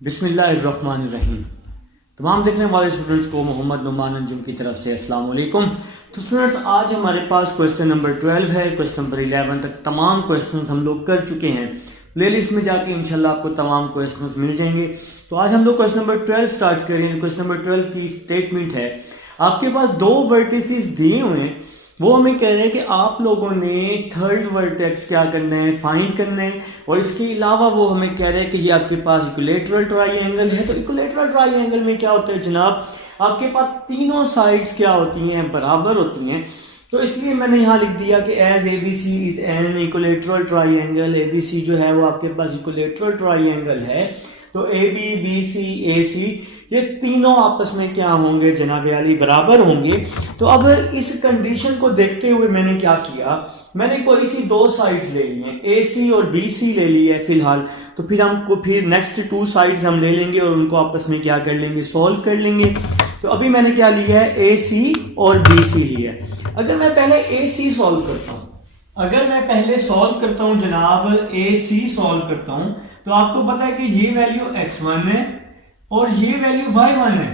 बिस्मिल्लाहिर्रहमानिर्रहीम। तमाम देखने वाले स्टूडेंट्स को मोहम्मद नुमान अंजुम की तरफ से अस्सलाम वालेकुम। तो स्टूडेंट्स, आज हमारे पास क्वेश्चन नंबर 12 है। क्वेश्चन नंबर 11 तक तमाम क्वेश्चंस हम लोग कर चुके हैं। प्लेलिस्ट में जाके इंशाल्लाह आपको तमाम क्वेश्चंस मिल जाएंगे। तो आज हम लोग क्वेश्चन नंबर 12 स्टार्ट करेंगे। क्वेश्चन नंबर 12 की स्टेटमेंट है, आपके पास दो वर्टिसेस दिए हुए हैं, वो हमें कह रहे हैं कि आप लोगों ने थर्ड वर्टेक्स क्या करना है, फाइंड करना है। और इसके अलावा वो हमें कह रहे हैं कि ये आपके पास इक्विलेटरल ट्राइंगल है। तो इक्विलेटरल ट्राइंगल में क्या होता है जनाब, आपके पास तीनों साइड्स क्या होती हैं, बराबर होती हैं। तो इसलिए मैंने यहाँ लिख दिया कि as A B C is an equilateral triangle. A B C जो है वो आपके पास इक्विलेटरल ट्राइंगल है। तो ए बी, बी सी, ए सी, ये तीनों आपस में क्या होंगे जनाब अली, बराबर होंगे। तो अब इस कंडीशन को देखते हुए मैंने क्या किया, मैंने कोई सी दो साइड्स ले ली हैं, ए सी और बी सी ले ली है फिलहाल। तो फिर नेक्स्ट टू साइड्स हम ले लेंगे और उनको आपस में क्या कर लेंगे, सॉल्व कर लेंगे। तो अभी मैंने क्या लिया है, ए सी और बी सी लिया है। अगर मैं पहले ए सी सॉल्व करता हूं, अगर मैं पहले सॉल्व करता हूं जनाब, ए सी सॉल्व करता हूं, तो आपको पता है कि ये वैल्यू x1 है और ये वैल्यू y1 है।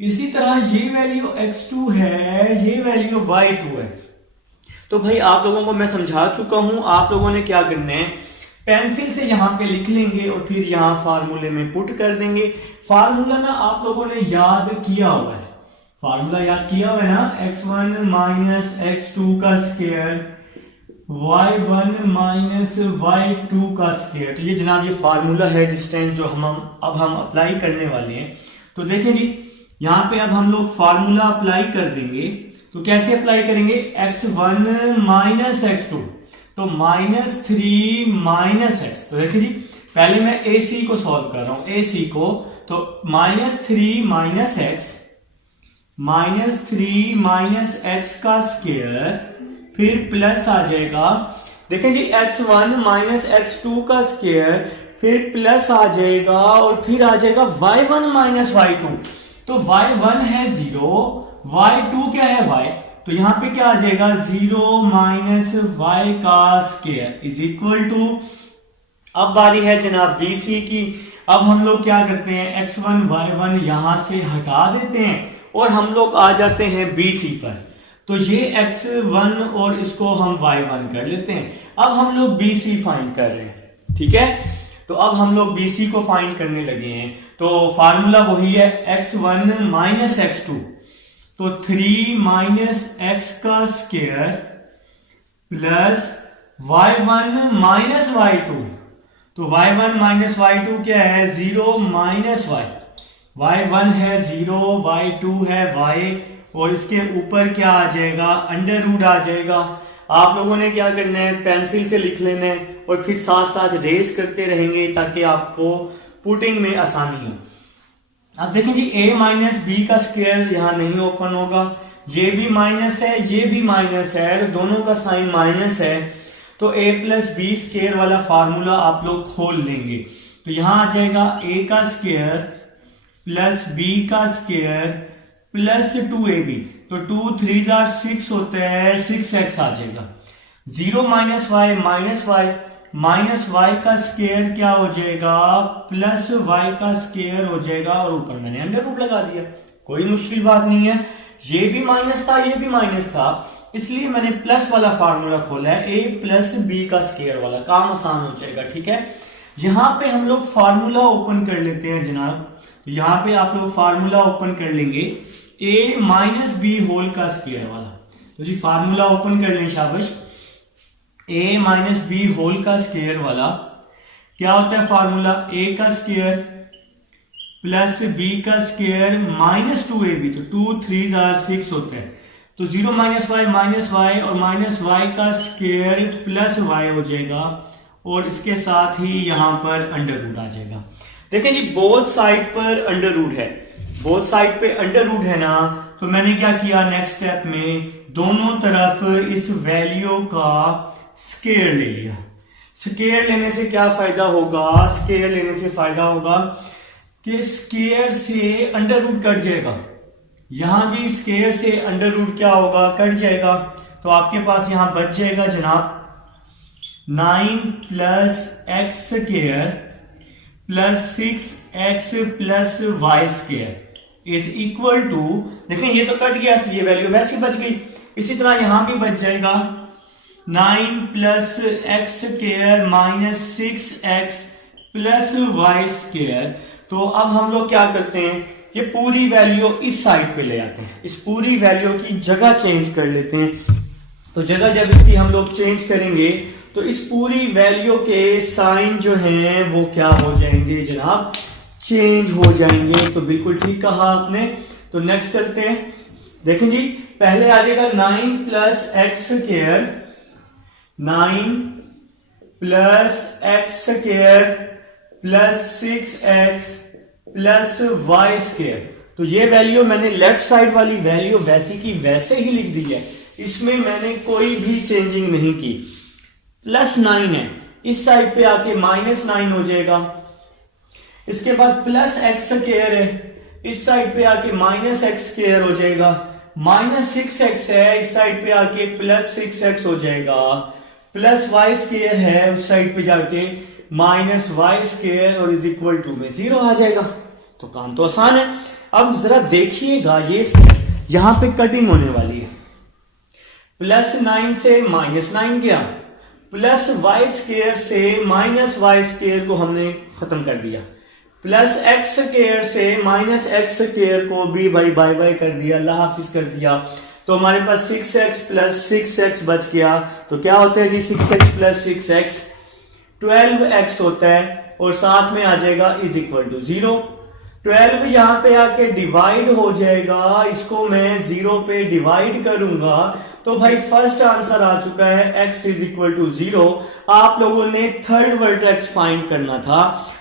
इसी तरह ये वैल्यू x2 है, ये वैल्यू y2 है। तो भाई आप लोगों को मैं समझा चुका हूं, आप लोगों ने क्या करना है, पेंसिल से यहां पे लिख लेंगे और फिर यहां फार्मूले में पुट कर देंगे। फार्मूला ना आप लोगों ने याद किया हुआ है, फार्मूला याद किया हुआ है ना, x1 माइनस x2 का स्क्वायर y1 माइनस y2 का स्क्वायर। तो ये जनाब ये फार्मूला है डिस्टेंस जो हम अप्लाई करने वाले हैं। तो देखिए जी, यहाँ पे अब हम लोग फार्मूला अप्लाई कर देंगे। तो कैसे अप्लाई करेंगे, x1 माइनस x2, तो -3 माइनस x। तो देखिए जी, पहले मैं ए सी को सॉल्व कर रहा हूं, ए सी को। तो -3 माइनस x, -3 माइनस x का स्क्वायर, फिर प्लस आ जाएगा। देखें जी, x1 माइनस x2 का स्क्वायर, फिर प्लस आ जाएगा और फिर आ जाएगा y1 माइनस y2। तो y1 है 0, y2 क्या है y। तो यहां पे क्या आ जाएगा, 0 माइनस y का स्क्वायर इज इक्वल टू। अब बारी है जनाब बी सी की। अब हम लोग क्या करते हैं, x1 y1 यहां से हटा देते हैं और हम लोग आ जाते हैं बी सी पर। तो ये x1 और इसको हम y1 कर लेते हैं। अब हम लोग BC फाइंड कर रहे हैं, ठीक है। तो अब हम लोग BC को फाइंड करने लगे हैं। तो फार्मूला वही है, x1 माइनस x2, तो 3 माइनस x का square plus y1 minus y2। तो y1 माइनस y2 क्या है, 0 माइनस y। y1 है 0, y2 है y, और इसके ऊपर क्या आ जाएगा, अंडर रूट आ जाएगा। आप लोगों ने क्या करना है, पेंसिल से लिख लेना है और फिर साथ साथ रेस करते रहेंगे ताकि आपको पुटिंग में आसानी हो। अब देखिए जी, a माइनस बी का स्क्वायर यहाँ नहीं ओपन होगा, ये भी माइनस है, ये भी माइनस है, तो दोनों का साइन माइनस है। तो a प्लस बी स्क्वायर वाला फार्मूला आप लोग खोल लेंगे। तो यहां आ जाएगा a का स्क्वायर प्लस b का स्क्वायर प्लस 2ab। तो 2 3 6 होता है, 6x आ जाएगा। 0 minus y minus y, minus y का स्क्वायर क्या हो जाएगा, प्लस y का स्क्वायर हो जाएगा, और ऊपर मैंने अंडर रूट लगा दिया। कोई मुश्किल बात नहीं है, ये भी माइनस था, ये भी माइनस था, इसलिए मैंने प्लस वाला फार्मूला खोला है, a प्लस b का स्क्वायर वाला। काम आसान हो जाएगा, ठीक है। यहां पे हम लोग फार्मूला ओपन कर लेते हैं जनाब। तो यहां पे आप लोग फार्मूला ओपन कर लेंगे, a माइनस बी होल का स्क्वायर वाला। तो जी फार्मूला ओपन कर लें, शाबाश। a माइनस बी होल का स्क्वायर वाला क्या होता है फार्मूला, a का स्क्वायर प्लस b का स्क्वायर माइनस 2ab। तो 2 3 6 होता है। तो 0 माइनस y और माइनस y का स्क्वायर प्लस y हो जाएगा, और इसके साथ ही यहां पर अंडर रूट आ जाएगा। देखें जी, बोथ साइड पर अंडर रूट है, बोथ साइड पे अंडर रूट है ना। तो मैंने क्या किया, नेक्स्ट स्टेप में दोनों तरफ इस वैल्यू का स्क्वायर ले लिया। स्क्वायर लेने से क्या फायदा होगा, स्क्वायर लेने से फायदा होगा कि स्क्वायर से अंडर रूट कट जाएगा। यहां भी स्क्वायर से अंडर रूट क्या होगा, कट जाएगा। तो आपके पास यहां बच जाएगा जनाब 9 plus x square plus 6x plus y square is equal to, देखें ये तो कट गया, ये वैल्यू वैसे ही बच गई, इसी तरह यहां भी बच जाएगा 9 plus x square minus 6x plus y square. तो अब हम लोग क्या करते हैं, ये पूरी वैल्यू इस साइड पे ले आते हैं, इस पूरी वैल्यू की जगह चेंज कर लेते हैं। तो जगह जब इसकी हम लोग चेंज करेंगे तो इस पूरी वैल्यू के साइन जो हैं वो क्या हो जाएंगे जनाब, चेंज हो जाएंगे। तो बिल्कुल ठीक कहा आपने। तो नेक्स्ट करते हैं, देखें जी पहले आ जाएगा 9 plus x square, 9 plus x square plus 6x plus y square. तो ये वैल्यू मैंने लेफ्ट साइड वाली वैल्यू वैसी की वैसे ही लिख दी है, इसमें मैंने कोई भी चेंजिंग नहीं की। प्लस 9 है, इस साइड पे आके माइनस 9 हो जाएगा। इसके बाद प्लस एक्स स्क्वायर है, इस साइड पे आके माइनस एक्स स्क्वायर हो जाएगा। माइनस 6x है, इस साइड पे आके प्लस 6x हो जाएगा। प्लस वाई स्क्वायर है, उस साइड पे जाके माइनस वाई स्क्वायर और इज इक्वल टू में 0 आ जाएगा। तो काम तो आसान है। अब जरा देखिएगा, ये यहां पे कटिंग होने वाली है। प्लस 9 से माइनस 9 गया, प्लस वाई स्क्वायर से माइनस वाई स्क्वायर को हमने खत्म कर दिया, प्लस एक्स स्क्वायर से माइनस एक्स स्क्वायर को भी बाय बाय कर दिया, अल्लाह हाफिज कर दिया। तो हमारे पास 6x प्लस 6x बच गया। तो क्या होता है जी, 6x प्लस 6x 12x होता है और साथ में आ जाएगा इज इक्वल टू 0। 12 यहां पे आके डिवाइड हो जाएगा, इसको मैं 0 पे डिवाइड करूंगा तो भाई फर्स्ट आंसर आ चुका है, x इज इक्वल टू 0। आप लोगों ने थर्ड वर्टेक्स फाइंड करना था,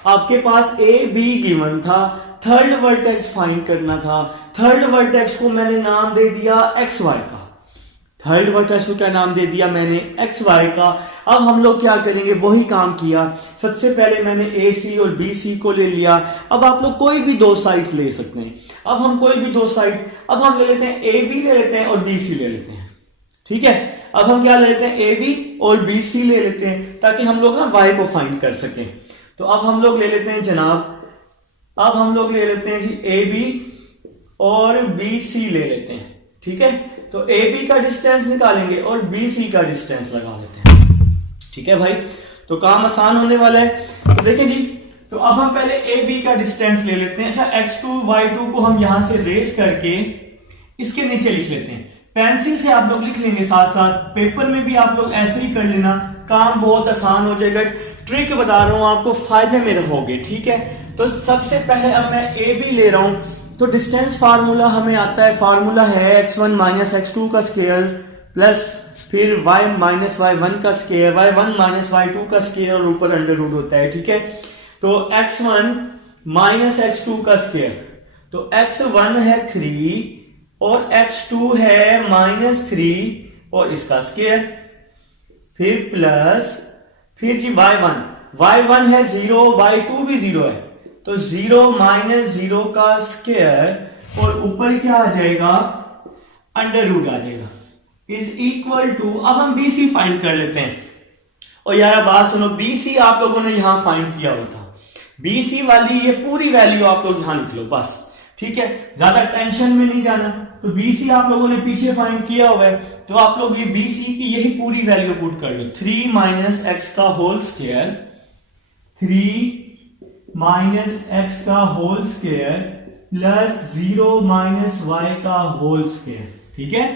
आपके पास a b गिवन था, थर्ड वर्टेक्स फाइंड करना था। थर्ड वर्टेक्स को मैंने नाम दे दिया एक्स वाई का, थर्ड वर्टेक्स को क्या नाम दे दिया मैंने, एक्स वाई का। अब हम लोग क्या करेंगे, वही काम किया। सबसे पहले मैंने ए सी और बी सी को ले लिया। अब आप लोग कोई भी दो साइड ले सकते हैं। अब हम कोई भी दो साइड, अब हम ले लेते हैं ए बी ले लेते हैं और बी सी ले लेते हैं, ठीक है। अब हम क्या ले लेते हैं, ए बी और बी सी ले लेते हैं ताकि हम लोग ना वाई को फाइंड कर सकें। तो अब हम लोग ले लेते हैं जनाब, अब हम लोग ले लेते हैं जी ए बी और बी सी ले लेते हैं, ठीक है। तो ए बी का डिस्टेंस निकालेंगे और बी सी का डिस्टेंस लगा लेते हैं, ठीक है भाई। तो काम आसान होने वाला है। तो देखिए जी, तो अब हम पहले ए बी का डिस्टेंस ले लेते हैं। अच्छा, x2 y2 को हम यहां से रेस करके इसके नीचे लिख लेते हैं। पेंसिल से आप लोग लिख लेंगे, साथ साथ पेपर में भी आप लोग ऐसे ही कर लेना, काम बहुत आसान हो जाएगा। ट्रिक बता रहा हूं आपको, फायदे में रहोगे, ठीक है। तो सबसे पहले अब मैं ए बी ले रहा हूं। तो डिस्टेंस फार्मूला हमें आता है, फार्मूला है x1 माइनस x2 का स्क्वायर प्लस फिर y माइनस y1 का स्क्वायर, y1 माइनस y2 का स्क्वायर और ऊपर अंडर रूट होता है, ठीक है। तो x1 माइनस x2 का स्क्वायर, तो x1 है 3 और x2 है माइनस 3 और इसका स्क्वायर, फिर प्लस फिर जी y1 है 0, y2 भी 0 है, तो 0 माइनस 0 का स्क्वायर और ऊपर क्या आ जाएगा, अंडर रूट आ जाएगा, इज इक्वल टू। अब हम BC फाइंड कर लेते हैं। और यार बात सुनो, BC आप लोगों ने यहां फाइंड किया हुआ था, BC वाली ये पूरी वैल्यू आप लोग यहां लिख लो बस, ठीक है, ज्यादा टेंशन में नहीं जाना। तो BC आप लोगों ने पीछे फाइंड किया हुआ है, तो आप लोग ये BC की यही पूरी वैल्यू पुट कर लो, 3 माइनस एक्स का होल स्क्वायर, 3 माइनस एक्स का whole square plus 0 minus y का होल स्क्वायर, ठीक है।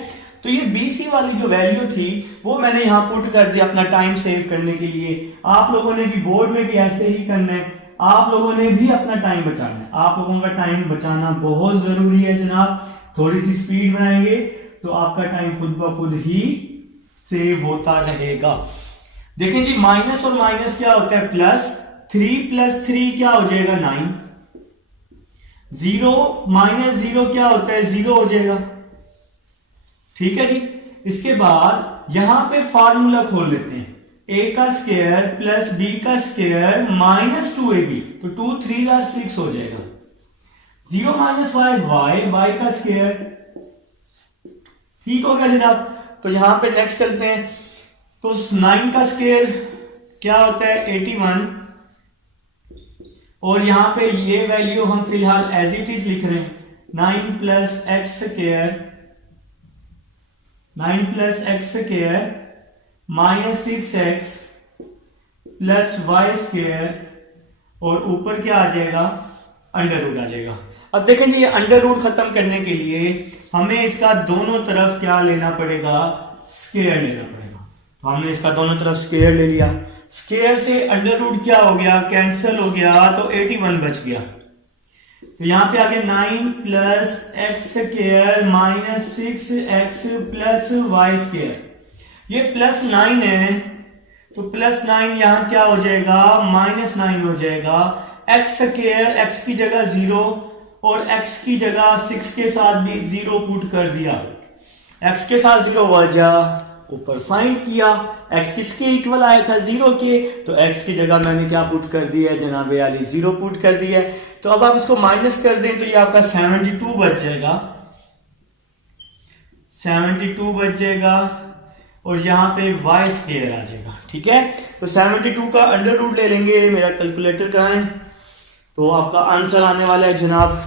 तो ये BC वाली जो वैल्यू थी वो मैंने यहां पुट कर दिया अपना टाइम सेव करने के लिए। आप लोगों ने भी बोर्ड में भी ऐसे ही करना है, आप लोगों ने भी अपना टाइम बचाना है। आप लोगों का टाइम बचाना बहुत जरूरी है जनाब। थोड़ी सी स्पीड बनाएंगे तो आपका टाइम खुद ब खुद ही सेव होता रहेगा। देखें जी, माइनस और माइनस क्या होता है, प्लस 3 प्लस 3 क्या हो जाएगा, 9। 0 माइनस 0 क्या होता है, 0 हो जाएगा, ठीक है जी। इसके बाद यहां पे फार्मूला खोल लेते हैं, a का स्क्वायर प्लस b का स्क्वायर माइनस 2ab, तो 2 3 और 6 हो जाएगा। 0 माइनस y का स्क्वायर, ठीक होगा जनाब। तो यहां पे नेक्स्ट चलते हैं। तो 9 का स्क्वायर क्या होता है, 81 और यहाँ पे ये वैल्यू हम फिलहाल एज इट इज लिख रहे हैं 9 plus x square minus 6x plus y square और ऊपर क्या आ जाएगा अंडर रूट आ जाएगा। अब देखें जी ये अंडर रूट खत्म करने के लिए हमें इसका दोनों तरफ क्या लेना पड़ेगा स्क्वायर लेना पड़ेगा। तो हमने इसका दोनों तरफ स्क्वायर ले लिया, स्क्वायर से अंडर रूट क्या हो गया कैंसिल हो गया तो 81 बच गया। तो यहां पे आ गया 9 plus x square minus 6x plus y square. ये प्लस 9 है तो प्लस 9 यहां क्या हो जाएगा माइनस 9 हो जाएगा। एक्स स्क्वायर एक्स की जगह 0 और x की जगह 6 के साथ भी 0 पुट कर दिया। x के साथ 0 वजह ऊपर फाइंड किया, x किसके इक्वल आया था 0 के, तो x की जगह मैंने क्या पुट कर दिया है जनाबे वाली 0 पुट कर दिया है। तो अब आप इसको माइनस कर दें तो ये आपका 72 बच जाएगा, 72 बच जाएगा और यहां पे y स्क्वायर आ जाएगा। ठीक है, तो 72 का अंडर रूट ले लेंगे। मेरा कैलकुलेटर कहाँ है, तो आपका आंसर आने वाला है जनाब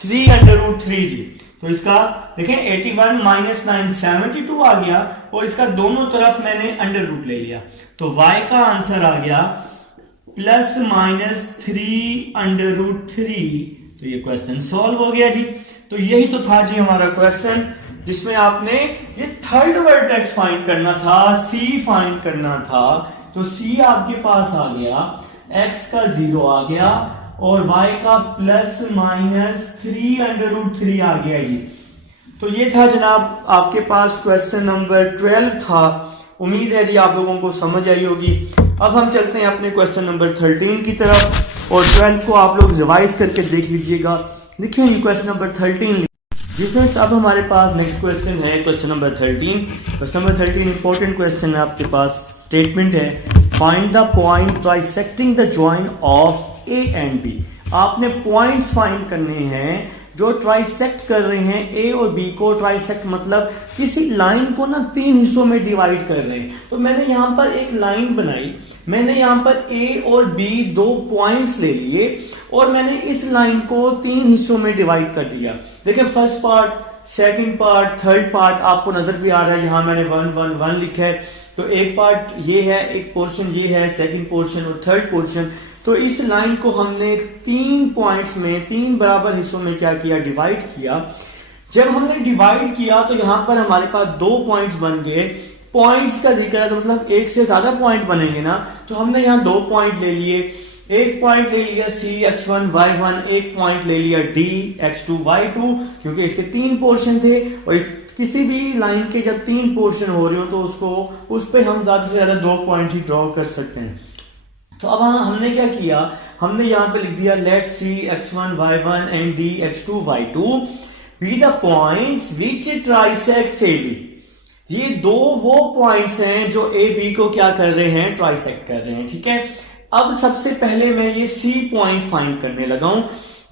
3 अंडर रूट 3 जी। तो इसका देखें 81 माइनस 9 72 आ गया और इसका दोनों तरफ मैंने अंडर रूट ले लिया तो y का आंसर आ गया प्लस माइनस 3 अंडर रूट 3। तो ये क्वेश्चन सॉल्व हो गया जी। तो यही तो था जी हमारा क्वेश्चन जिसमें आपने ये थर्ड वर्टेक्स फाइंड करना था, c फाइंड करना था। तो c आपके पास आ गया, x का 0 आ गया और y का प्लस माइनस 3 अंडर रूट 3 आ गया जी। तो ये था जनाब आपके पास क्वेश्चन नंबर 12 था। उम्मीद है जी आप लोगों को समझ आई होगी। अब हम चलते हैं अपने क्वेश्चन नंबर 13 की तरफ और 12 को आप लोग रिवाइज करके देख लीजिएगा। देखिए क्वेश्चन नंबर 13 जिसमें अब हमारे पास नेक्स्ट क्वेश्चन है question number 13। Question number 13 important question है आपके पास। स्टेटमेंट है find the point trisecting the join of A and B. आपने पॉइंट्स फाइंड करने हैं जो ट्राइसेक्ट कर रहे हैं ए और बी को। ट्राइसेक्ट मतलब किसी लाइन को ना 3 हिस्सों में डिवाइड कर रहे हैं। तो मैंने यहां पर एक लाइन बनाई, मैंने यहां पर ए और बी 2 पॉइंट्स ले लिए और मैंने इस लाइन को 3 हिस्सों में डिवाइड कर दिया। देखिए first part, second part, third part आपको नजर भी आ रहा है। यहां मैंने 1 1 1 लिखा है। तो एक पार्ट ये है, एक पोर्शन ये है, सेकंड पोर्शन और थर्ड पोर्शन। तो इस लाइन को हमने 3 पॉइंट्स में 3 बराबर हिस्सों में क्या किया डिवाइड किया। जब हमने डिवाइड किया तो यहां पर हमारे पास 2 पॉइंट्स बन गए। पॉइंट्स का जिक्र है तो मतलब एक से ज्यादा पॉइंट बनेंगे ना, तो हमने यहां 2 पॉइंट ले लिए। एक पॉइंट ले लिया c x1 y1, एक पॉइंट ले लिया d x2 y2 क्योंकि इसके 3 पोर्शन थे। और किसी भी लाइन के जब 3 पोर्शन हो रहे हो तो उसको उस पे हम ज्यादा से ज्यादा 2 पॉइंट ही ड्रॉ कर सकते हैं। तो अब हमने क्या किया, हमने यहां पे लिख दिया let c x1 y1 and d x2 y2 be the points which trisects ab। ये 2 वो पॉइंट्स हैं जो ए बी को क्या कर रहे हैं ट्राइसेक्ट कर रहे हैं। ठीक है, अब सबसे पहले मैं ये c पॉइंट फाइंड करने लगा हूं।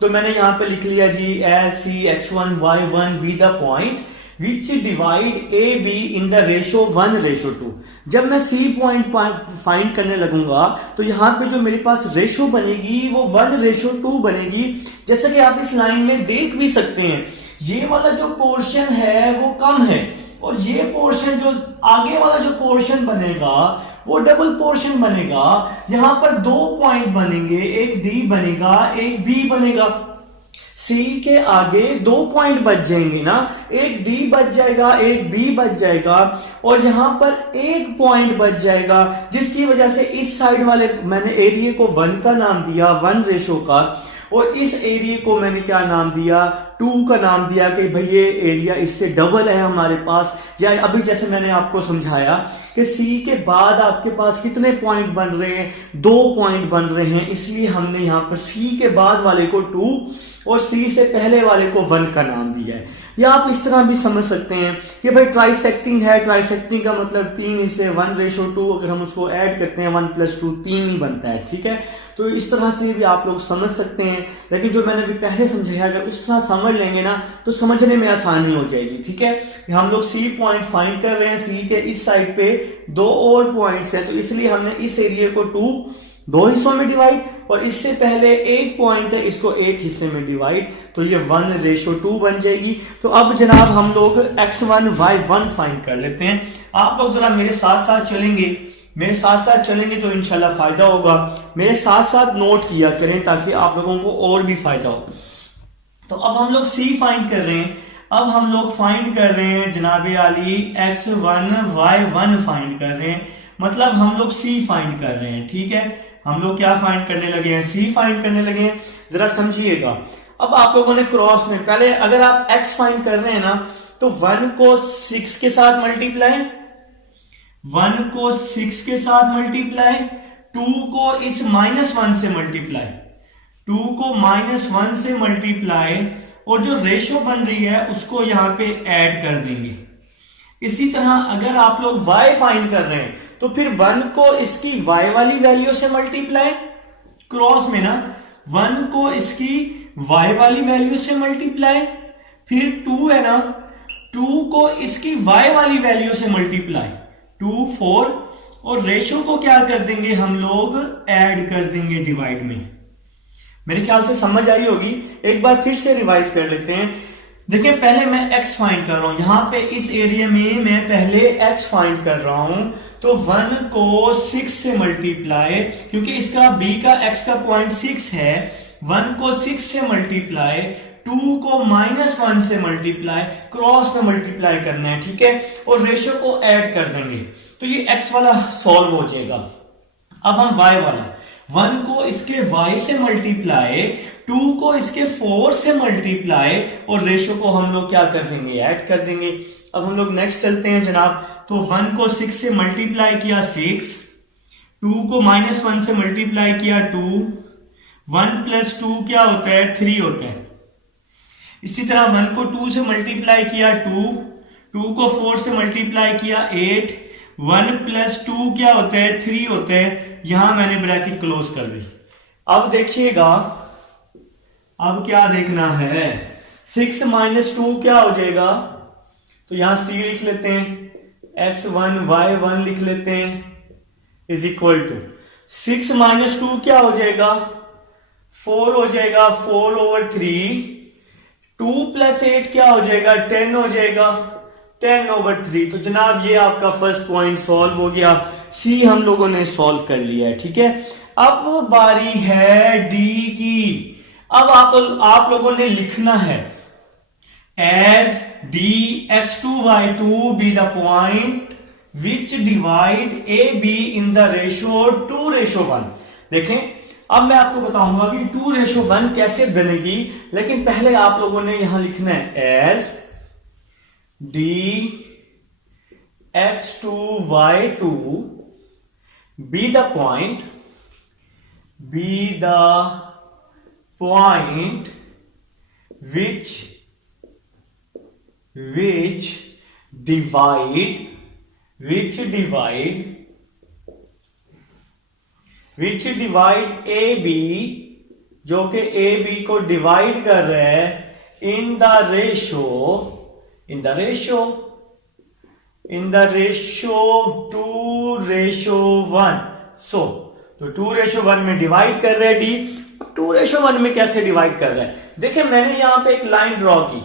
तो मैंने यहां पे लिख लिया जी as c x1 y1 be the point which divide a b in the ratio 1:2। जब मैं c पॉइंट फाइंड करने लगूंगा तो यहां पे जो मेरे पास रेशो बनेगी वो 1:2 बनेगी। जैसे कि आप इस लाइन में देख भी सकते हैं ये वाला जो पोर्शन है वो कम है और ये पोर्शन जो आगे वाला जो पोर्शन बनेगा वो डबल पोर्शन बनेगा। यहां पर 2 पॉइंट बनेंगे, एक d बनेगा एक b बनेगा। C के आगे 2 पॉइंट बच जाएंगे ना, एक D बच जाएगा एक B बच जाएगा और यहां पर एक पॉइंट बच जाएगा जिसकी वजह से इस साइड वाले मैंने एरिया को 1 का नाम दिया 1:, का और इस एरिया को मैंने क्या नाम दिया 2 का नाम दिया कि भाई ये एरिया इससे डबल है हमारे पास। या अभी जैसे मैंने आपको समझाया कि C के बाद आपके पास कितने पॉइंट बन रहे हैं 2 पॉइंट बन रहे हैं, इसलिए हमने यहां पर C के बाद वाले को 2 और C से पहले वाले को 1 का नाम दिया है। या आप इस तरह भी समझ सकते हैं कि भाई ट्राइसेक्टिंग है, ट्राइसेक्टिंग का मतलब 3:1:2, अगर हम उसको ऐड करते हैं 1 + 2 3 ही बनता है, ठीक है। तो इस तरह से भी आप लोग समझ सकते हैं, लेकिन जो मैंने अभी पहले समझाया अगर उस तरह समझ लेंगे ना तो समझने में आसानी हो जाएगी, ठीक है। हम लोग सी पॉइंट फाइंड कर रहे हैं, सी के इस साइड पे 2 और पॉइंट्स हैं, तो इसलिए हमने इस एरिया को 2 हिस्सों में डिवाइड, और इससे पहले एक पॉइंट है इसको एक हिस्से में डिवाइड, तो ये 1:2 बन जाएगी। तो अब जनाब हम लोग x1 y1 फाइंड कर लेते हैं। आप लोग जरा मेरे साथ साथ चलेंगे तो इंशाल्लाह फायदा होगा। मेरे साथ साथ नोट किया करें ताकि आप लोगों को और भी फायदा हो। तो अब हम लोग सी फाइंड कर रहे हैं। अब हम लोग फाइंड कर रहे हैं जनाबे आली x1 y1 फाइंड कर रहे हैं, मतलब हम लोग सी फाइंड कर रहे हैं, ठीक है। हम लोग क्या फाइंड करने लगे हैं? सी फाइंड करने लगे हैं। जरा समझिएगा, अब आप लोगों ने क्रॉस में पहले अगर आप x फाइंड कर रहे हैं ना तो 1 को 6 के साथ मल्टीप्लाई, 1 को 6 के साथ मल्टीप्लाई, 2 को इस -1 से मल्टीप्लाई, 2 को -1 से मल्टीप्लाई, और जो रेशो बन रही है उसको यहां पे ऐड कर देंगे। इसी तरह अगर आप लोग y फाइंड कर रहे हैं तो फिर 1 को इसकी y वाली वैल्यू से मल्टीप्लाई, क्रॉस में ना 1 को इसकी y वाली वैल्यू से मल्टीप्लाई, फिर 2 है ना 2 को इसकी y वाली वैल्यू से मल्टीप्लाई, 2 4, और रेशो को क्या कर देंगे हम लोग? ऐड कर देंगे डिवाइड में। मेरे ख्याल से समझ आई होगी। एक बार फिर से रिवाइज कर लेते हैं। देखिए पहले मैं x फाइंड कर रहा हूं, यहां पे इस एरिया में मैं पहले x फाइंड कर रहा हूं, तो 1 को 6 से मल्टीप्लाई, क्योंकि इसका b का x का पॉइंट 6 है, 1 को 6 से मल्टीप्लाई, 2 को -1 से मल्टीप्लाई, क्रॉस में मल्टीप्लाई करना है, ठीक है, और रेशो को ऐड कर देंगे, तो ये x वाला सॉल्व हो जाएगा। अब हम y वाला, 1 को इसके y से मल्टीप्लाई, 2 को इसके 4 से मल्टीप्लाई, और रेशो को हम लोग क्या कर देंगे? ऐड कर देंगे। अब हम लोग नेक्स्ट चलते हैं जनाब। तो 1 को 6 से मल्टीप्लाई किया 6, 2 को -1 से मल्टीप्लाई किया 2, 1 + 2 क्या होता है? 3 होता है। इसी तरह 1 को 2 से मल्टीप्लाई किया 2, 2 को 4 से मल्टीप्लाई किया 8, 1 + 2 क्या होता है? 3 होता है। यहां मैंने ब्रैकेट क्लोज कर दी। अब देखिएगा, अब क्या देखना है? 6 - 2 क्या हो जाएगा? तो यहां c लिख लेते हैं, x1 y1 लिख लेते हैं, इज इक्वल टू 6 - 2 क्या हो जाएगा? 4 हो जाएगा, 4/3, 2 + 8 क्या हो जाएगा? 10 हो जाएगा, 10/3। तो जनाब ये आपका फर्स्ट पॉइंट सॉल्व हो गया। सी हम लोगों ने सॉल्व कर लिया है, ठीक है। अब बारी है डी की। अब आप लोगों ने लिखना है as dx2 y2 be the point which divide AB in the ratio 2:1। देखें अब मैं आपको बताऊंगा कि 2:1 कैसे बनेगी, लेकिन पहले आप लोगों ने यहां लिखना है as dx2 y2 be the point which divide AB, जो कि AB को डिवाइड कर रहा है, in the ratio 2:1। तो 2:1 में डिवाइड कर रहा है डी। 2:1 में कैसे डिवाइड कर रहा है? देखिए मैंने यहां पे एक लाइन ड्रॉ की,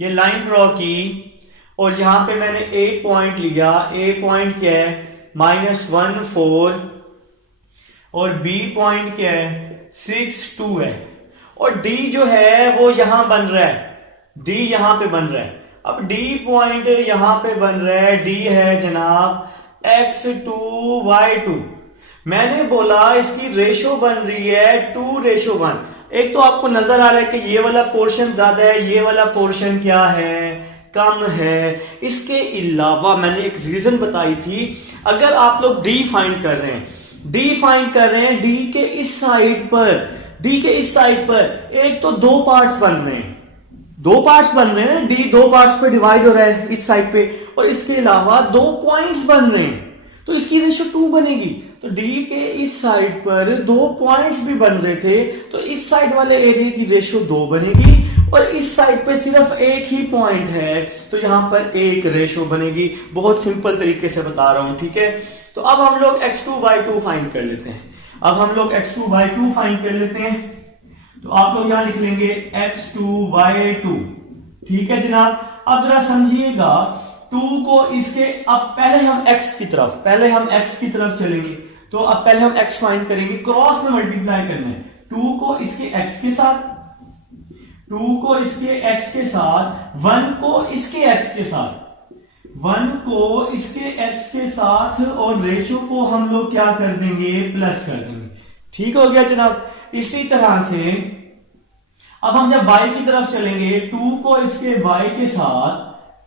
ये लाइन ड्रॉ की, और यहां पे मैंने ए पॉइंट लिया। ए पॉइंट क्या है? -1 4, और बी पॉइंट क्या है? 6 2 है, और डी जो है वो यहां बन रहा है, डी यहां पे बन रहा है। अब डी पॉइंट यहां पे बन रहा है, डी है जनाब x2 y2। मैंने बोला इसकी रेशो बन रही है 2:1। एक तो आपको नजर आ रहा है कि ये वाला पोर्शन ज्यादा है, ये वाला पोर्शन क्या है? कम है। इसके अलावा मैंने एक रीजन बताई थी, अगर आप लोग डी फाइंड कर रहे हैं, डी के इस साइड पर एक तो 2 पार्ट्स बन रहे हैं, दो पार्ट्स बन रहे हैं, डी दो पार्ट्स पे डिवाइड हो रहा है इस साइड पे, और इसके अलावा दो पॉइंट्स बन रहे हैं, तो इसकी रेशो 2 बनेगी। तो डी के इस साइड पर दो पॉइंट्स भी बन रहे थे, तो इस साइड वाले एरिया की रेशो 2 बनेगी, और इस साइड पे सिर्फ एक ही पॉइंट है, तो यहां पर एक रेशो बनेगी। बहुत सिंपल तरीके से बता रहा हूं, ठीक है। तो अब हम लोग x2 y2 फाइंड कर लेते हैं। अब हम लोग x2 y2 फाइंड कर लेते हैं। तो आप लोग यहां लिख लेंगे x2 y2, ठीक है जनाब। अब जरा समझिएगा 2 को इसके, अब पहले हम x की तरफ चलेंगे। तो अब पहले हम x फाइंड करेंगे, क्रॉस में मल्टीप्लाई करना है। 2 को इसके x के साथ, 2 को इसके x के साथ, 1 को इसके x के साथ, 1 को इसके x के साथ, और रेशो को हम लोग क्या कर देंगे, प्लस कर देंगे। ठीक हो गया जनाब। इसी तरह से अब हम जब y की तरफ चलेंगे, 2 को इसके y के साथ,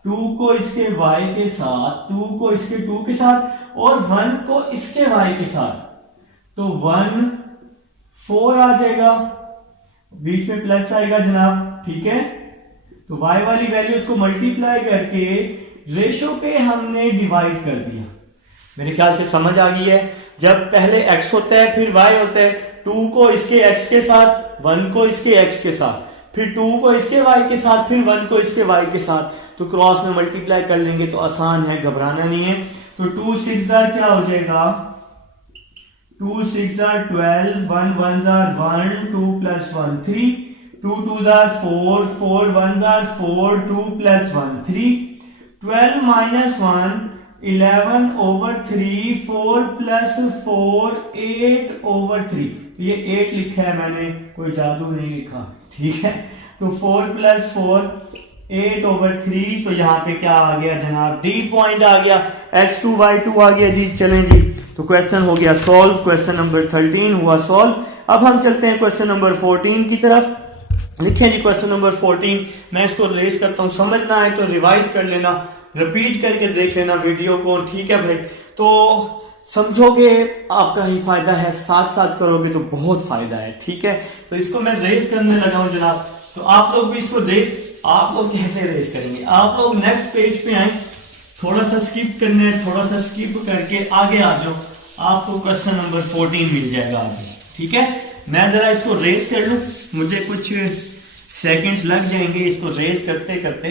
2 को इसके y के साथ, 2 को इसके 2 के साथ, और 1 को इसके y के साथ, तो 1 4 आ जाएगा, बीच में प्लस आएगा जनाब, ठीक है। तो y वाली वैल्यूज को मल्टीप्लाई करके रेशो पे हमने डिवाइड कर दिया। मेरे ख्याल से समझ आ गई है। जब पहले x होता है फिर y होता है, 2 को इसके x के साथ, 1 को इसके x के साथ, फिर 2 को इसके y के साथ, फिर 1 को इसके y के साथ, तो क्रॉस में मल्टीप्लाई कर लेंगे तो आसान है, घबराना नहीं है। तो 2 6 क्या हो जाएगा, 2 6 12, 1 1 1, 2 plus 1 3, 2 2 4, 4 1 4, 2 plus 1 3, 12 minus 1 11 over 3, 4 plus 4 8 over 3। ये 8 लिखा है मैंने, कोई जादू नहीं लिखा, ठीक है। तो 4 plus 4 8 over 3, तो यहाँ पे क्या आ गया जनाब, डी पॉइंट आ गया, x2 y2 आ गया जी। चलें जी, तो क्वेश्चन हो गया सॉल्व, क्वेश्चन नंबर 13 हुआ सॉल्व। अब हम चलते हैं क्वेश्चन नंबर 14 की तरफ। लिखें जी क्वेश्चन नंबर 14। मैं इसको रेस करता हूँ, समझना है तो रिवाइज कर लेना, रिपीट करके देख लेना वीडियो को, ठीक है भाई। तो समझोगे आपका ही फायदा है, साथ साथ करोगे तो बहुत फायदा है, ठीक है। तो इसको मैं रेस करने लगा हूं जनाब। तो आप लोग भी इसको रेस, आप लोग कैसे रेस करेंगे, आप लोग नेक्स्ट पेज पे आए, थोड़ा सा स्किप करना है, थोड़ा सा स्किप करके आगे आ जाओ, आपको क्वेश्चन नंबर 14 मिल जाएगा आगे, ठीक है। मैं जरा इसको रेस कर लूं, मुझे कुछ सेकंड्स लग जाएंगे इसको रेस करते करते।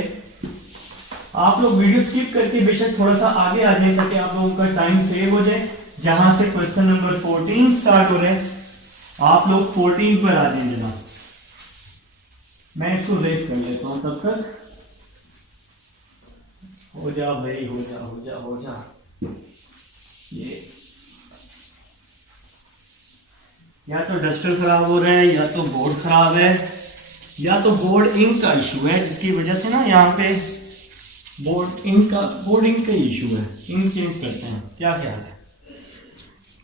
आप लोग वीडियो स्किप करके बेशक थोड़ा सा आगे आ जाए ताकि आप लोगों का टाइम सेव हो जाए। जहां से क्वेश्चन नंबर 14 स्टार्ट हो रहे हैं, आप लोग 14 पर आ जाए जनाब। मैं इसको रेस कर लेता हूं तब तक। हो जा भाई, हो जा हो जा हो जा। ये या तो डस्टर खराब हो रहा है, या तो बोर्ड खराब है, या तो बोर्ड इंक का इशू है, जिसकी वजह से ना यहाँ पे बोर्ड इंक का इशू है। इंक चेंज करते हैं, क्या ख्याल है?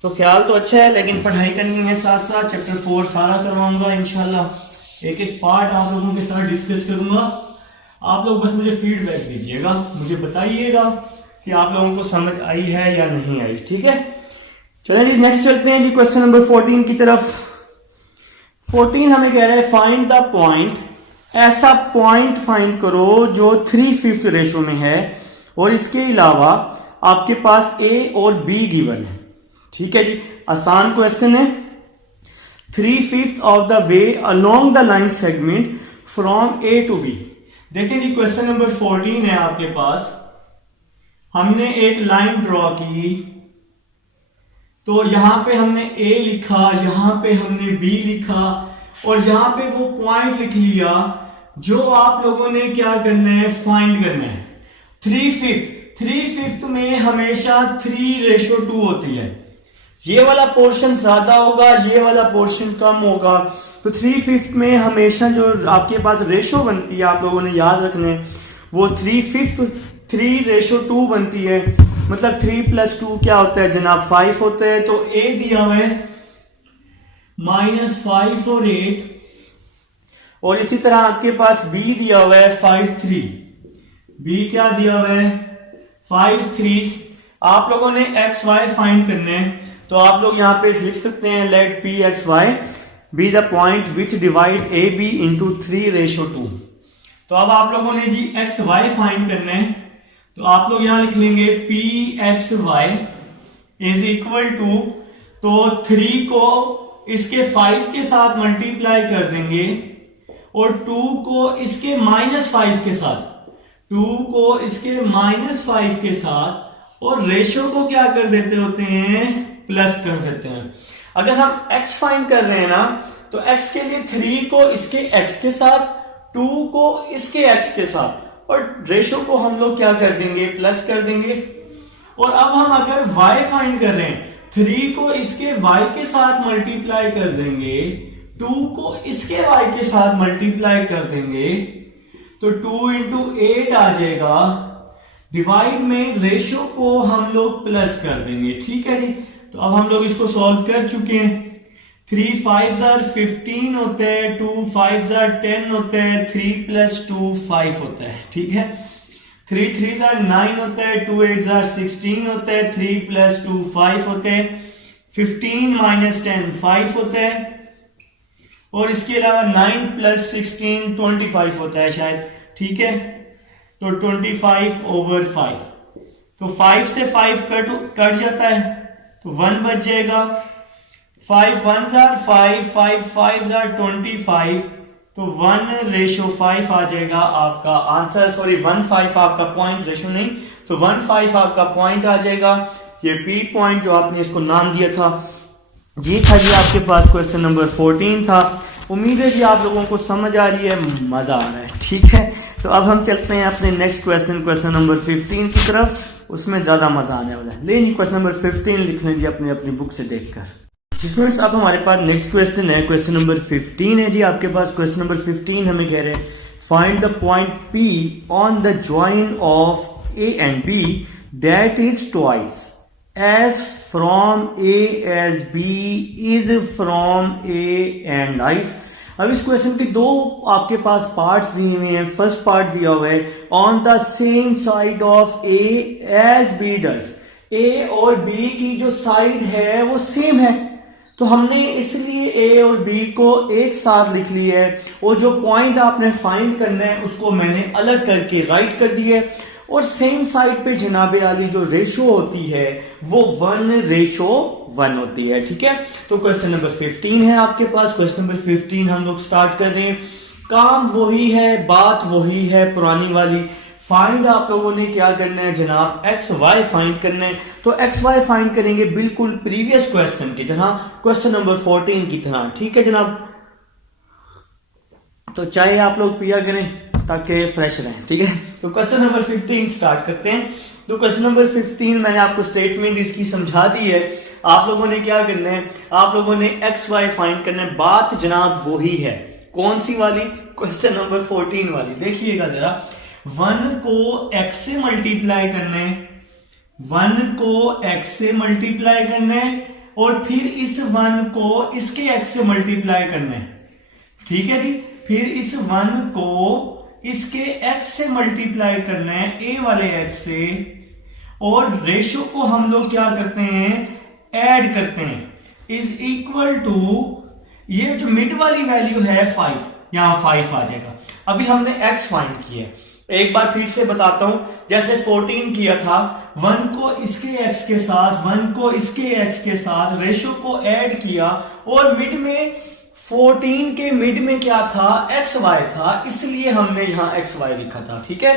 तो ख्याल तो अच्छा है, लेकिन पढ़ाई करनी है साथ साथ। चैप्टर 4 सारा करवाऊंगा इंशाल्लाह, एक एक पार्ट आप लोगों के साथ डिस्कस करूंगा। आप लोग बस मुझे फीडबैक दीजिएगा, मुझे बताइएगा कि आप लोगों को समझ आई है या नहीं आई, ठीक है। चलिए जी नेक्स्ट चलते हैं जी क्वेश्चन नंबर 14 की तरफ। 14 हमें कह रहा है फाइंड द पॉइंट, ऐसा पॉइंट फाइंड करो जो 3/5 रेशो में है और इसके अलावा आपके पास ए और बी गिवन है, ठीक है जी। आसान क्वेश्चन है। 3/5 of the way along the line segment from A to B. देखिए जी क्वेश्चन नंबर 14 है आपके पास। हमने एक लाइन ड्रॉ की, तो यहां पे हमने ए लिखा, यहां पे हमने बी लिखा, और यहां पे वो पॉइंट लिख लिया जो आप लोगों ने क्या करना है, फाइंड करना है। 3/5 में हमेशा 3:2 होती है। ये वाला पोर्शन ज्यादा होगा, ये वाला पोर्शन कम होगा। तो 3/5 में हमेशा जो आपके पास रेशो बनती है, आप लोगों ने याद रखना है, वो 3:2 बनती है। मतलब 3 + 2 क्या होता है जनाब, 5 होता है। तो ए दिया हुआ है -5 और 8, और इसी तरह आपके पास बी दिया हुआ है 5 3। बी क्या दिया हुआ है 5 3। आप लोगों ने एक्स वाई फाइंड करने हैं, तो आप लोग यहां पे लिख सकते हैं let P x y be the point which divide A B into 3:2। तो अब आप लोगों ने जी एक्स वाई फाइंड करना है, तो आप लोग यहां लिख लेंगे P x y is equal to, तो 3 को इसके 5 के साथ मल्टीप्लाई कर देंगे और 2 को इसके -5 के साथ, 2 को इसके -5 के साथ, और रेशो को क्या कर देते होते हैं, प्लस कर देते हैं। अगर हम x फाइंड कर रहे हैं ना, तो x के लिए 3 को इसके x के साथ, 2 को इसके x के साथ, और रेशो को हम लोग क्या कर देंगे, प्लस कर देंगे। और अब हम अगर y फाइंड कर रहे हैं, 3 को इसके y के साथ मल्टीप्लाई कर देंगे, 2 को इसके y के साथ मल्टीप्लाई कर देंगे, तो 2 इंटू 8 आ जाएगा। डिवाइड में रेशो को हम लोग प्लस कर देंगे, ठीक है जी। तो अब हम लोग इसको सॉल्व कर चुके हैं। 3 5 are 15 होता है, 2 5 are 10 होता है, 3 + 2 5 होता है, ठीक है। 3 3 are 9 होता है, 2 8 are 16 होता है, 3 + 2 5 होता है, 15 - 10 5 होता है, और इसके अलावा 9 + 16 25 होता है शायद, ठीक है। तो 25/5, तो 5 से 5 कट जाता है, तो 1 बच जाएगा। 5 1s are 5, 5 5s are 25, तो 1:5 आ जाएगा आपका आंसर। सॉरी 1/5 आपका पॉइंट, रेशो नहीं, तो 1/5 आपका पॉइंट आ जाएगा। ये पी पॉइंट जो आपने इसको नाम दिया था, ये था जी आपके पास क्वेश्चन नंबर 14 था। उम्मीद है जी आप लोगों को समझ आ रही है, मजा आ रहा है, ठीक है। तो अब हम चलते हैं अपने नेक्स्ट क्वेश्चन नंबर 15 की तरफ, उसमें ज्यादा मजा आने वाला है। ले जी क्वेश्चन नंबर 15 लिख लें जी अपनी बुक से देखकर। स्टूडेंट्स अब हमारे पास नेक्स्ट क्वेश्चन है, क्वेश्चन नंबर 15 है जी आपके पास। क्वेश्चन नंबर 15 हमें कह रहे हैं find the point P on the join of A and B that is twice as from A as B is from A and I। अब इस क्वेश्चन के दो आपके पास पार्ट्स दिए हुए हैं। फर्स्ट पार्ट दिया हुआ है on the same side of A as B does, A और B की जो साइड है वो सेम है, तो हमने इसलिए A और B को एक साथ लिख लिया है, और जो पॉइंट आपने फाइंड करना है उसको मैंने अलग करके राइट कर दिया है। और सेम साइड पे जनाबे आली जो रेशो होती है वो 1:1 होती है, ठीक है। तो क्वेश्चन नंबर 15 है आपके पास। क्वेश्चन नंबर 15 हम लोग स्टार्ट कर रहे हैं। काम वही है, बात वही है पुरानी वाली। फाइंड आप लोगों ने क्या करना है जनाब, एक्स वाई फाइंड करना है। तो एक्स वाई फाइंड करेंगे बिल्कुल प्रीवियस क्वेश्चन की तरह, क्वेश्चन नंबर 14 की तरह, ठीक है जनाब। तो चाय आप लोग पिया करें ताकि फ्रेश रहें, ठीक है। तो क्वेश्चन नंबर 15 स्टार्ट करते हैं। तो क्वेश्चन नंबर 15 मैंने आपको स्टेटमेंट इसकी समझा दी है। आप लोगों ने क्या करना है, आप लोगों ने एक्स वाई फाइंड करना है। बात जनाब वही है, कौन सी वाली, क्वेश्चन नंबर 14 वाली। देखिएगा जरा, 1 को x से मल्टीप्लाई करना है, 1 को x से मल्टीप्लाई करना है, और फिर इस 1 को इसके x से मल्टीप्लाई करना है, ठीक है जी। फिर इस 1 को इसके x से मल्टीप्लाई करना है, a वाले x से, और रेशो को हम लोग क्या करते हैं, ऐड करते हैं, इज इक्वल टू, ये जो मिड वाली वैल्यू है 5, यहां 5 आ जाएगा। अभी हमने x फाइंड किया है, एक बार फिर से बताता हूं, जैसे 14 किया था, 1 को इसके x के साथ, 1 को इसके x के साथ, रेशो को ऐड किया, और मिड में 14 के मिड में क्या था, एक्स वाई था, इसलिए हमने यहां एक्स वाई लिखा था, ठीक है।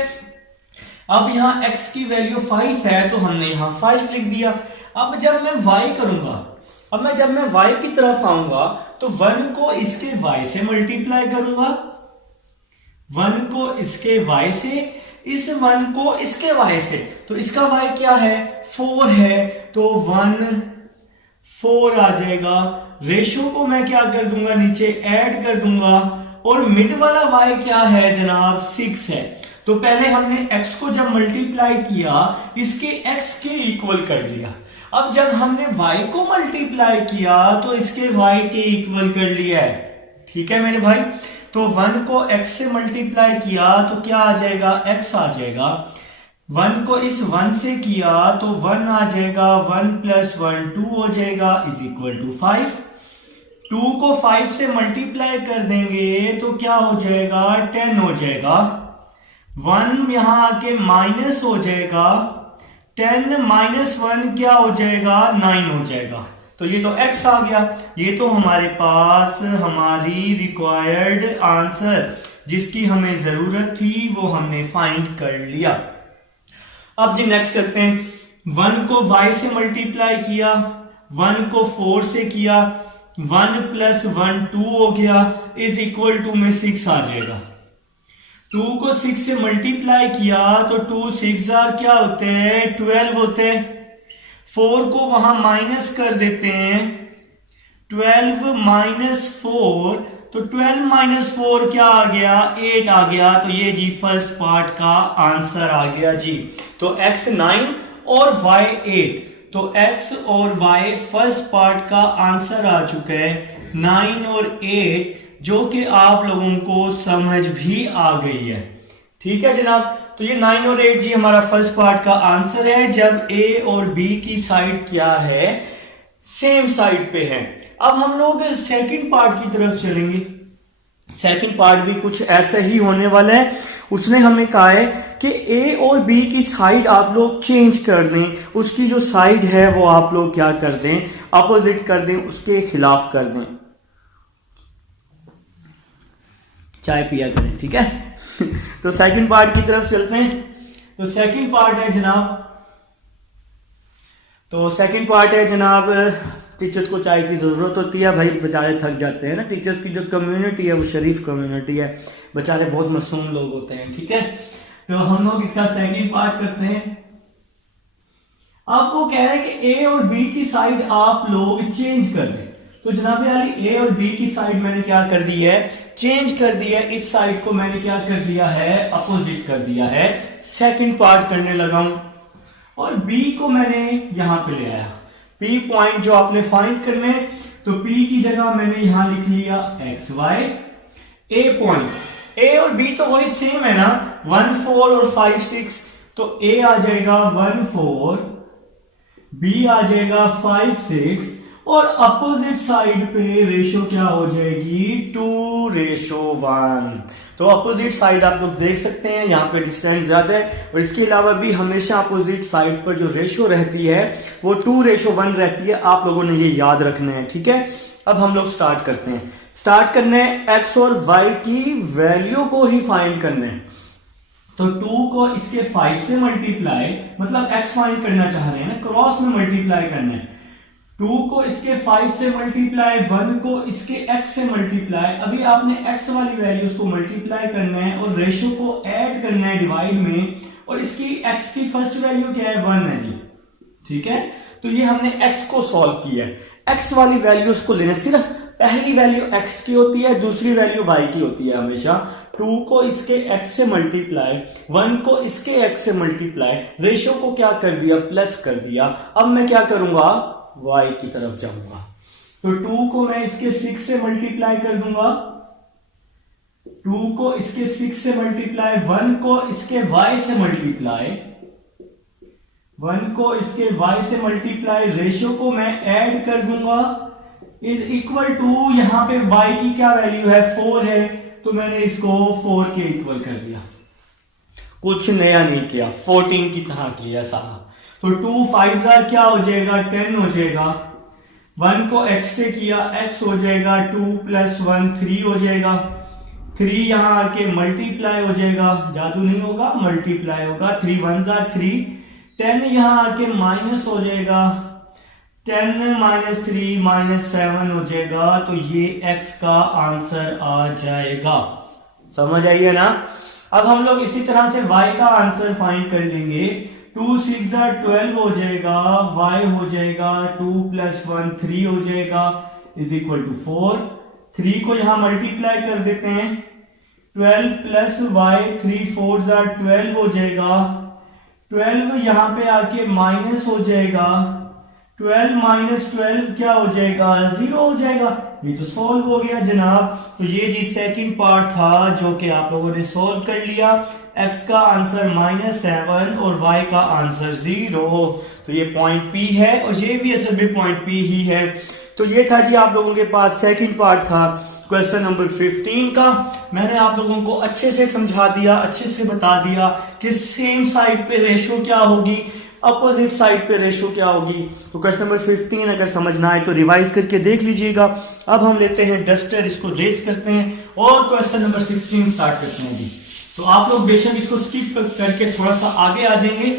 अब यहां x की वैल्यू 5 है, तो हमने यहां 5 लिख दिया। अब जब मैं y करूंगा, जब मैं y की तरफ आऊंगा, तो 1 को इसके y से मल्टीप्लाई करूंगा, 1 को इसके y से, इस 1 को इसके y से, तो इसका y क्या है, 4 है, तो 1 4 आ जाएगा। रेशो को मैं क्या कर दूंगा, नीचे ऐड कर दूंगा, और मिड वाला y क्या है जनाब, 6 है। तो पहले हमने x को जब मल्टीप्लाई किया, इसके x के इक्वल कर लिया। अब जब हमने y को मल्टीप्लाई किया, तो इसके y के इक्वल कर लिया है, ठीक है मेरे भाई। तो 1 को x से मल्टीप्लाई किया तो क्या आ जाएगा, x आ जाएगा। 1 को इस 1 से किया तो 1 आ जाएगा, 1 + 1 2 हो जाएगा, इज इक्वल टू 5। 2 को 5 से मल्टीप्लाई कर देंगे तो क्या हो जाएगा, 10 हो जाएगा। 1 यहां आके माइनस हो जाएगा, 10 माइनस 1 क्या हो जाएगा, 9 हो जाएगा। तो ये तो x आ गया, ये तो हमारे पास हमारी रिक्वायर्ड आंसर जिसकी हमें जरूरत थी वो हमने फाइंड कर लिया। अब जी नेक्स्ट करते हैं, 1 को y से मल्टीप्लाई किया, 1 को 4 से किया, 1 प्लस 1 2 हो गया, इज इक्वल टू में 6 आ जाएगा। 2 को 6 से मल्टीप्लाई किया तो 2 6 क्या होते हैं, 12 होते हैं। 4 को वहां माइनस कर देते हैं, 12 माइनस 4, तो 12 माइनस 4 क्या आ गया, 8 आ गया। तो ये जी फर्स्ट पार्ट का आंसर आ गया जी। तो x 9 और y 8, तो x और y फर्स्ट पार्ट का आंसर आ चुका है 9 और 8, जो कि आप लोगों को समझ भी आ गई है। ठीक है जनाब, तो ये 9 और 8 जी हमारा फर्स्ट पार्ट का आंसर है, जब a और b की साइड क्या है, सेम साइड पे है। अब हम लोग सेकंड पार्ट की तरफ चलेंगे। सेकंड पार्ट भी कुछ ऐसा ही होने वाला है। उसने हमें कहा है कि a और b की साइड आप लोग चेंज कर दें, उसकी जो साइड है वो आप लोग क्या कर दें, अपोजिट कर दें, उसके खिलाफ कर दें। चाय पिया करें, ठीक है। तो सेकंड पार्ट की तरफ चलते हैं। तो सेकंड पार्ट है जनाब, टीचर्स को चाय की जरूरत होती है भाई, बेचारे थक जाते हैं ना। टीचर्स की जो कम्युनिटी है वो शरीफ कम्युनिटी है, बेचारे बहुत मासूम लोग होते हैं, ठीक है। तो हम लोग इसका सेकंड पार्ट करते हैं। अब वो कह रहे हैं कि ए और बी की साइड आप लोग चेंज कर दें। तो जनाब वाली ए और बी की साइड मैंने क्या कर दी है, चेंज कर दिया है। इस साइड को मैंने क्या कर दिया है, अपोजिट कर दिया है। सेकंड पार्ट करने लगा हूं और बी को मैंने यहां पे ले आया। पी पॉइंट जो आपने फाइंड करने, तो पी की जगह मैंने यहां लिख लिया एक्स वाई। ए पॉइंट, ए और बी तो वही सेम है ना, 1 4 और 5 6, तो ए आ जाएगा 1 4, बी आ जाएगा 5 6, और अपोजिट साइड पे रेशो क्या हो जाएगी, 2:1। तो अपोजिट साइड आप लोग देख सकते हैं, यहाँ पे डिस्टेंस ज्यादा है, और इसके अलावा भी हमेशा अपोजिट साइड पर जो रेशो रहती है वो 2:1 रहती है। आप लोगों ने ये याद रखना है, ठीक है। अब हम लोग स्टार्ट करते हैं। स्टार्ट करने एक्स और वाई की वैल्यू को ही फाइंड करना है। तो 2 को इसके 5 से मल्टीप्लाई, मतलब एक्स फाइंड करना चाह रहे हैं ना, क्रॉस में मल्टीप्लाई करना है। 2 को इसके 5 से मल्टीप्लाई, 1 को इसके x से मल्टीप्लाई। अभी आपने x वाली वैल्यूज को मल्टीप्लाई करना है और रेशो को ऐड करना है डिवाइड में, और इसकी x की फर्स्ट वैल्यू क्या है, 1 है जी, ठीक है। तो ये हमने x को सॉल्व किया है। x वाली वैल्यूज को लेना, सिर्फ पहली वैल्यू x की होती है, दूसरी वैल्यू y की होती है हमेशा। 2 को इसके x से मल्टीप्लाई, 1 को इसके x से मल्टीप्लाई, रेशो को क्या कर दिया, प्लस कर दिया। अब मैं क्या करूंगा, y की तरफ जाऊंगा। तो 2 को मैं इसके 6 से मल्टीप्लाई कर दूंगा, 2 को इसके 6 से मल्टीप्लाई, 1 को इसके y से मल्टीप्लाई, 1 को इसके y से मल्टीप्लाई, रेशो को मैं ऐड कर दूंगा, इज इक्वल टू, यहां पे y की क्या वैल्यू है, 4 है, तो मैंने इसको 4 के इक्वल कर दिया। कुछ नया नहीं किया, 14 की तरह किया सारा। तो 2 5 क्या हो जाएगा, 10 हो जाएगा। 1 को x से किया, x हो जाएगा 2 + 1 3 हो जाएगा। 3 यहां आके मल्टीप्लाई हो जाएगा, जादू नहीं होगा, मल्टीप्लाई होगा। 3 1 3, 10 यहां आके माइनस हो जाएगा, 10 - 3 - 7 हो जाएगा। तो ये x का आंसर आ जाएगा। समझ आइए ना। अब हम लोग इसी तरह से y का आंसर फाइंड कर लेंगे। 2 6 12 हो जाएगा, y हो जाएगा 2 + 1 3 हो जाएगा, इज इक्वल टू 4। 3 को यहां मल्टीप्लाई कर देते हैं, 12 + y 3 4 12 हो जाएगा। 12 यहां पे आके माइनस हो जाएगा, 12 - 12 क्या हो जाएगा, 0 हो जाएगा। ये तो सॉल्व हो गया जनाब। तो ये जी सेकंड पार्ट था जो कि आप लोगों ने सॉल्व कर लिया। x का आंसर -7 और y का आंसर 0। तो ये पॉइंट P है और ये भी असल में पॉइंट P ही है। तो ये था जी आप लोगों के पास सेकंड पार्ट था। क्वेश्चन नंबर 15 का। मैंने आप लोगों को अच्छे से समझा दिया, अच्छे से बता दिया कि सेम साइड पे रेशो क्या होगी, अपोजिट साइड पे रेशो क्या होगी। तो क्वेश्चन नंबर 15 अगर समझ ना आए तो रिवाइज करके देख लीजिएगा। अब हम लेते हैं डस्टर, इसको रेस करते हैं और क्वेश्चन नंबर 16 स्टार्ट करते हैं जी। तो आप लोग बेशक इसको स्किप करके थोड़ा सा आगे आ जाएंगे,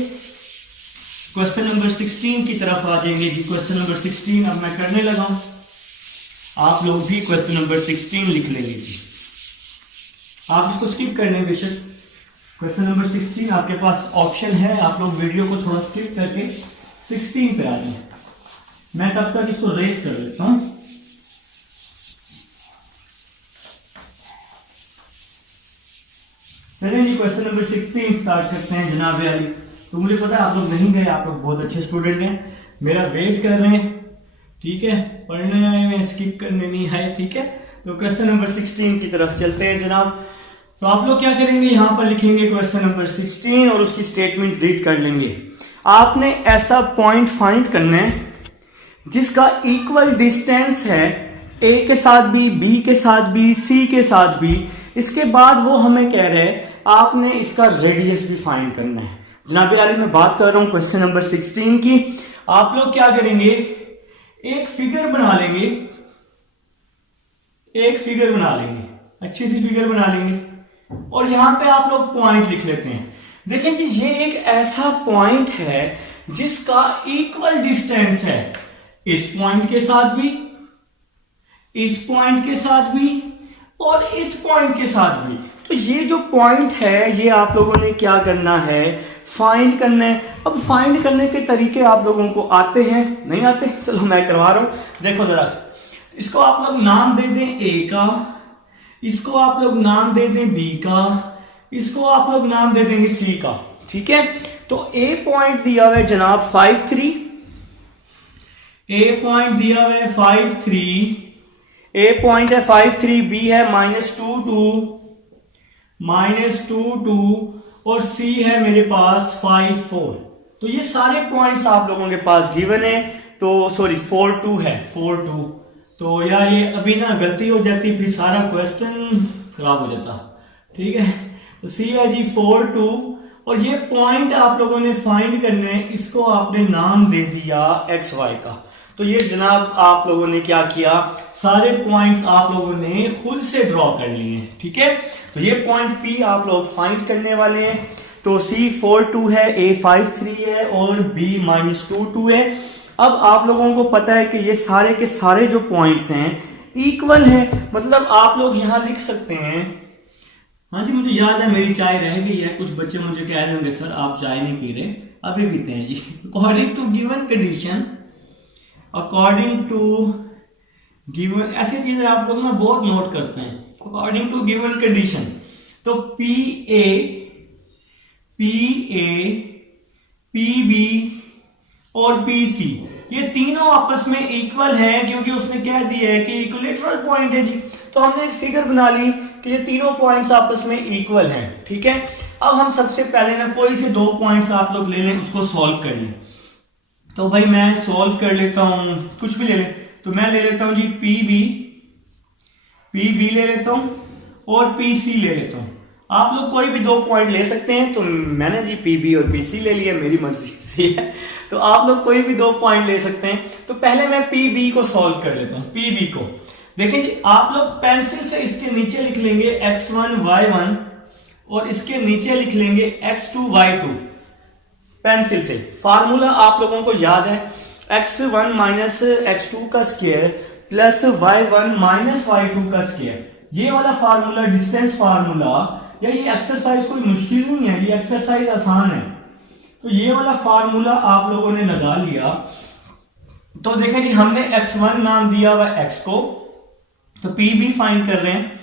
क्वेश्चन नंबर 16 की तरफ आ जाएंगे जी। क्वेश्चन नंबर 16 अब मैं करने लगा हूं, आप लोग भी क्वेश्चन नंबर 16 लिख लेंगे जी। आप इसको स्किप करने बेशक। क्वेश्चन नंबर 16 आपके पास ऑप्शन है, आप लोग वीडियो को थोड़ा स्किप करके 16 पे आ जाए। मैं तब तक इसको रेस कर लेता हूं। चलिए जी, क्वेश्चन नंबर 16 स्टार्ट करते हैं जनाब अली। तो मुझे पता है आप लोग नहीं गए, आप लोग बहुत अच्छे स्टूडेंट हैं, मेरा वेट कर रहे हैं, ठीक है, पढ़ने आए हैं, स्किप करने नहीं आए, ठीक है। तो क्वेश्चन नंबर 16 की तरफ चलते हैं जनाब। तो आप लोग क्या करेंगे, यहां पर लिखेंगे क्वेश्चन नंबर 16 और उसकी स्टेटमेंट रीड कर लेंगे। आपने ऐसा पॉइंट फाइंड करना है जिसका इक्वल डिस्टेंस है ए के साथ भी, बी के साथ भी, सी के साथ भी। इसके बाद वो हमें कह रहे हैं आपने इसका रेडियस भी फाइंड करना है। जनाब आली मैं बात कर रहा हूं क्वेश्चन नंबर 16 की। आप लोग क्या करेंगे, एक फिगर बना लेंगे, एक फिगर बना लेंगे, अच्छी सी फिगर बना लेंगे और यहां पे आप लोग पॉइंट लिख लेते हैं। देखें जी, ये एक ऐसा पॉइंट है जिसका इक्वल डिस्टेंस है इस पॉइंट के साथ भी, इस पॉइंट के साथ भी और इस पॉइंट के साथ भी। तो ये जो पॉइंट है ये आप लोगों ने क्या करना है, फाइंड करना है। अब फाइंड करने के तरीके आप लोगों को आते हैं, नहीं आते? चलो मैं करवा रहा हूं। देखो जरा, इसको आप लोग नाम दे दें ए का, इसको आप लोग नाम दे दें बी का, इसको आप लोग नाम दे देंगे सी का, ठीक है। तो ए पॉइंट दिया हुआ है जनाब 5-3, ए पॉइंट दिया हुआ है 5-3, ए पॉइंट है 5-3, बी है -2-2, -2-2 और सी है मेरे पास 5-4। तो ये सारे पॉइंट्स आप लोगों के पास गिवन है। तो सॉरी 4-2 है, 4-2। तो यार ये अभी ना गलती हो जाती, फिर सारा क्वेश्चन खराब हो जाता, ठीक है। तो सी है जी 4-2 और ये पॉइंट आप लोगों ने फाइंड करने, इसको आपने नाम दे दिया XY का। तो ये जनाब आप लोगों ने क्या किया, सारे पॉइंट्स आप लोगों ने खुद से ड्रॉ कर लिए, ठीक है। तो ये पॉइंट P आप लोग फाइंड करने वाले हैं। तो C 4-2 है, A 5-3 है और B -2-2 है। अब आप लोगों को पता है कि ये सारे के सारे जो पॉइंट्स हैं इक्वल हैं, मतलब आप लोग यहां लिख सकते हैं। हाँ जी, मुझे याद है मेरी चाय रह गई है, कुछ बच्चे मुझे कह रहे होंगे सर आप चाय नहीं पी रहे, अभी पीते हैं जी। According to given condition, according to given, ऐसी चीजें आप लोग ना बहुत नोट करते हैं। अकॉर्डिंग टू गिवन कंडीशन, तो PA, PB और PC ये तीनों आपस में इक्वल हैं, क्योंकि उसने कह दिया है कि इक्विलेटरल पॉइंट है जी। तो हमने एक फिगर बना ली कि ये तीनों पॉइंट्स आपस में इक्वल हैं, ठीक है। अब हम सबसे पहले ना कोई से दो पॉइंट्स आप लोग ले लें, उसको सॉल्व कर लें। तो भाई मैं सॉल्व कर लेता हूं, कुछ भी ले लें। तो मैं ले लेता हूं जी PB ले लेता हूं और PC ले लेता हूं। आप लोग कोई भी दो पॉइंट ले सकते हैं। तो मैंने जी PB और PC ले लिया, मेरी मर्जी से है। तो आप लोग कोई भी दो पॉइंट ले सकते हैं। तो पहले मैं PB को सॉल्व कर लेता हूं, PB को। देखिए जी, आप लोग पेंसिल से इसके नीचे लिख लेंगे x1 y1 और इसके नीचे लिख लेंगे x2 y2 पेंसिल से। फार्मूला आप लोगों को याद है, x1 माइनस x2 का square plus y1 minus y2 का स्क्वायर। ये वाला फार्मूला डिस्टेंस फार्मूला, या ये एक्सरसाइज कोई मुश्किल नहीं है, ये एक्सरसाइज आसान है। तो ये वाला फार्मूला आप लोगों ने लगा लिया। तो देखें जी, हमने x1 नाम दिया हुआ x को, तो PB फाइंड कर रहे हैं।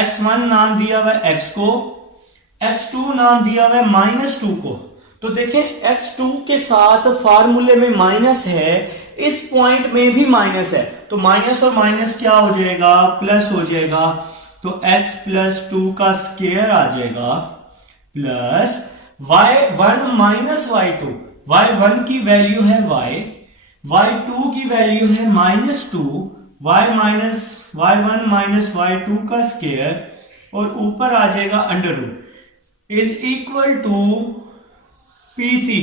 x1 नाम दिया हुआ x को, x2 नाम दिया हुआ -2 को। तो देखें x2 के साथ फार्मूले में माइनस है, इस पॉइंट में भी माइनस है, तो माइनस और माइनस क्या हो जाएगा, प्लस हो जाएगा। तो x + 2 का स्क्वायर आ जाएगा plus y1 minus y2। y1 की वैल्यू है y, y2 की वैल्यू है -2, y minus y1 minus y2 का स्क्वायर और ऊपर आ जाएगा under root is equal to PC।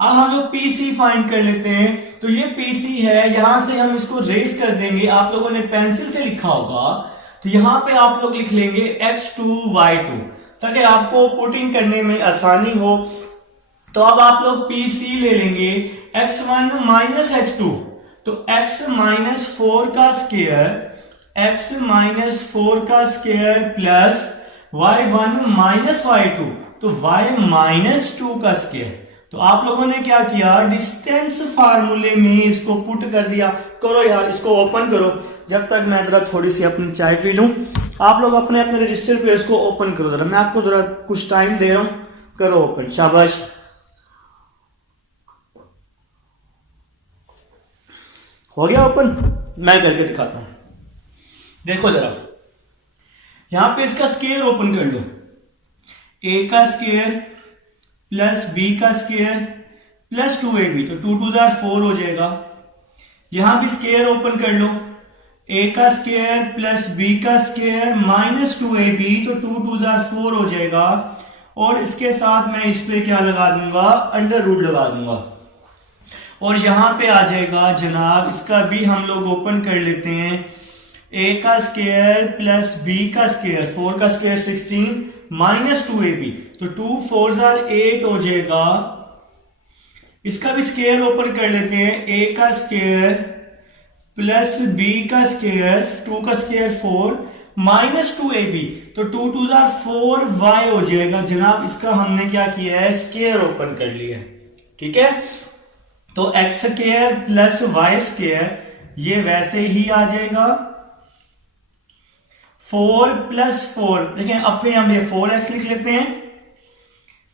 अब हम लोग PC फाइंड कर लेते हैं। तो ये PC है, यहां से हम इसको रेस कर देंगे। आप लोगों ने पेंसिल से लिखा होगा, तो यहां पे आप लोग लिख लेंगे x2 y2 ताकि आपको पुटिंग करने में आसानी हो। तो अब आप लोग PC ले लेंगे x1 माइनस h2, तो x माइनस 4 का square plus y1 minus y2, तो y माइनस 2 का स्क्वायर। तो आप लोगों ने क्या किया, डिस्टेंस फार्मूले में इसको पुट कर दिया। करो यार, इसको ओपन करो जब तक मैं जरा थोड़ी सी अपनी चाय पी लूं। आप लोग अपने अपने रजिस्टर पे इसको ओपन करो जरा, मैं आपको जरा कुछ टाइम दे रहा हूं। करो ओपन, शाबाश। हो गया ओपन? मैं करके दिखाता हूं, देखो जरा। यहां पे इसका स्क्वायर ओपन कर लो, a का स्क्वायर प्लस b का स्क्वायर प्लस 2ab, तो 2 टू 4 हो जाएगा। यहां भी स्क्वायर ओपन कर लो, a का स्क्वायर प्लस b का स्क्वायर माइनस 2ab, तो 2 टू 4 हो जाएगा। और इसके साथ मैं इस पे क्या लगा दूंगा, अंडर रूट लगा दूंगा। और यहां पे आ जाएगा जनाब, इसका भी हम लोग ओपन कर लेते हैं, a का स्क्वायर प्लस b का स्क्वायर, 4 का स्क्वायर 16 माइनस 2ab, तो 2 4 8 हो जाएगा। इसका भी स्क्वायर ओपन कर लेते हैं, a का स्क्वायर प्लस b का स्क्वायर, 2 का स्क्वायर 4 माइनस 2ab, तो 2 टू 4y हो जाएगा। जनाब इसका हमने क्या किया है, स्क्वायर ओपन कर लिया, ठीक है। तो x square plus y square ये वैसे ही आ जाएगा। 4 प्लस 4, देखें अपने हम ये 4x लिख लेते हैं,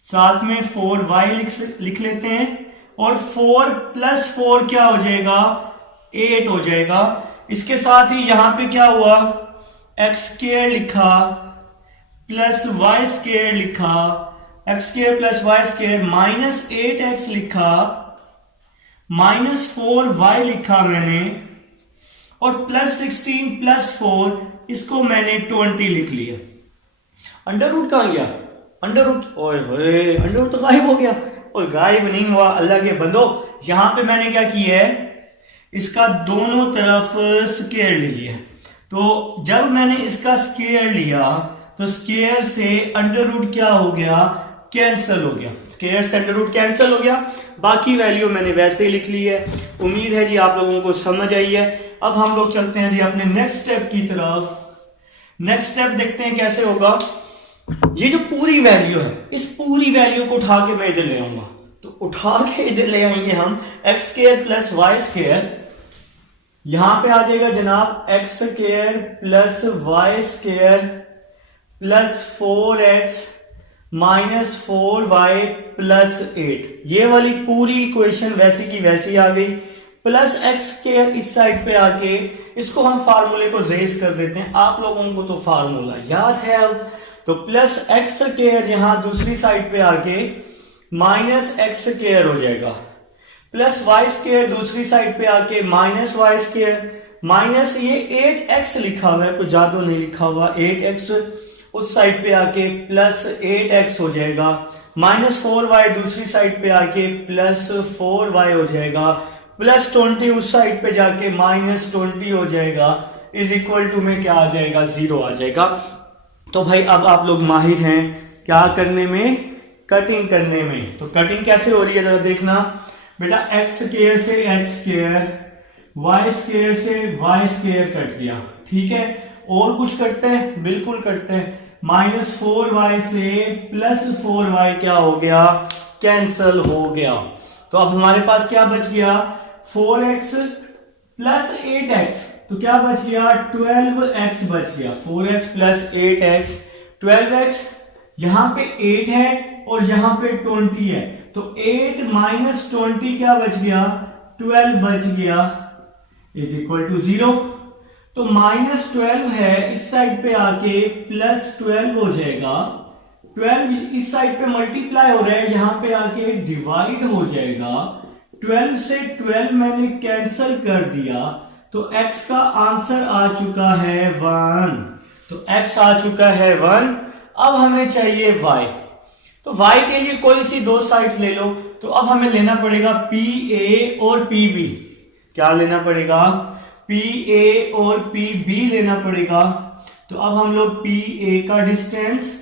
साथ में 4y लिख लेते हैं, और 4 प्लस 4 क्या हो जाएगा, 8 हो जाएगा। इसके साथ ही यहां पे क्या हुआ, एक्स स्क्वायर लिखा प्लस वाई स्क्वायर लिखा, x square plus y square minus 8x लिखा, माइनस 4y लिखा मैंने, और प्लस 16 प्लस 4 इसको मैंने 20 लिख लिया। अंडर रूट कहां गया, अंडर रूट, ओए होए अंडर रूट तो गायब हो गया। और गायब नहीं हुआ अल्लाह के बंदो, यहां पे मैंने क्या किया है, इसका दोनों तरफ स्क्वायर ले लिया। तो जब मैंने इसका स्क्वायर लिया तो स्क्वायर से अंडर रूट क्या हो गया, कैंसिल हो गया। स्क्वायर से अंडर रूट कैंसिल हो गया। बाकी वैल्यू मैंने वैसे ही लिख ली है। उम्मीद है जी आप लोगों को समझ आई है। अब हम लोग चलते हैं जी अपने नेक्स्ट स्टेप की तरफ। नेक्स्ट स्टेप देखते हैं कैसे होगा। ये जो पूरी वैल्यू है, इस पूरी वैल्यू को उठा के मैं इधर ले आऊंगा। तो उठा के इधर ले आएंगे हम, x square plus y square, यहां पे आ जाएगा जनाब x square plus y square plus 4x minus 4y plus 8। ये वाली पूरी इक्वेशन वैसी की वैसी आ गई। प्लस एक्स स्क्वायर इस साइड पे आके इसको हम फार्मूले को रेज कर देते हैं। आप लोगों को तो फार्मूला याद है अब। तो प्लस एक्स स्क्वायर यहां दूसरी साइड पे आके माइनस एक्स स्क्वायर हो जाएगा, प्लस वाई स्क्वायर दूसरी साइड पे आके माइनस वाई स्क्वायर, माइनस ये 8x लिखा हुआ है, कोई जादू नहीं लिखा हुआ, 8x उस साइड पे आके प्लस 8x हो जाएगा, माइनस 4y दूसरी साइड पे आके प्लस 4y हो जाएगा, प्लस 20 उस साइड पे जाके माइनस 20 हो जाएगा, इज इक्वल टू में क्या आ जाएगा, 0 आ जाएगा। तो भाई अब आप लोग माहिर हैं क्या करने में, कटिंग करने में। तो कटिंग कैसे हो रही है जरा देखना बेटा। एक्स स्क्वायर से एक्स स्क्वायर, वाई स्क्वायर से वाई स्क्वायर कट गया, ठीक है। और कुछ करते हैं, बिल्कुल करते हैं। माइनस 4y से प्लस 4y क्या हो गया, कैंसल हो गया। तो अब हमारे पास क्या बच गया, 4x प्लस 8x, तो क्या बच गया, 12x बच गया। 4x प्लस 8x 12x, यहां पे 8 है और यहां पे 20 है, तो 8 माइनस 20 क्या बच गया, 12 बच गया, इज इक्वल टू 0। तो माइनस 12 है, इस साइड पे आके प्लस 12 हो जाएगा। 12 इस साइड पे मल्टीप्लाई हो रहा है, यहां पे आके डिवाइड हो जाएगा। 12 से 12 मैंने कैंसिल कर दिया, तो x का आंसर आ चुका है 1। तो x आ चुका है 1। अब हमें चाहिए y। तो y के लिए कोई सी दो साइड्स ले लो। तो अब हमें लेना पड़ेगा PA और PB। क्या लेना पड़ेगा? PA और PB लेना पड़ेगा। तो अब हम लोग PA का डिस्टेंस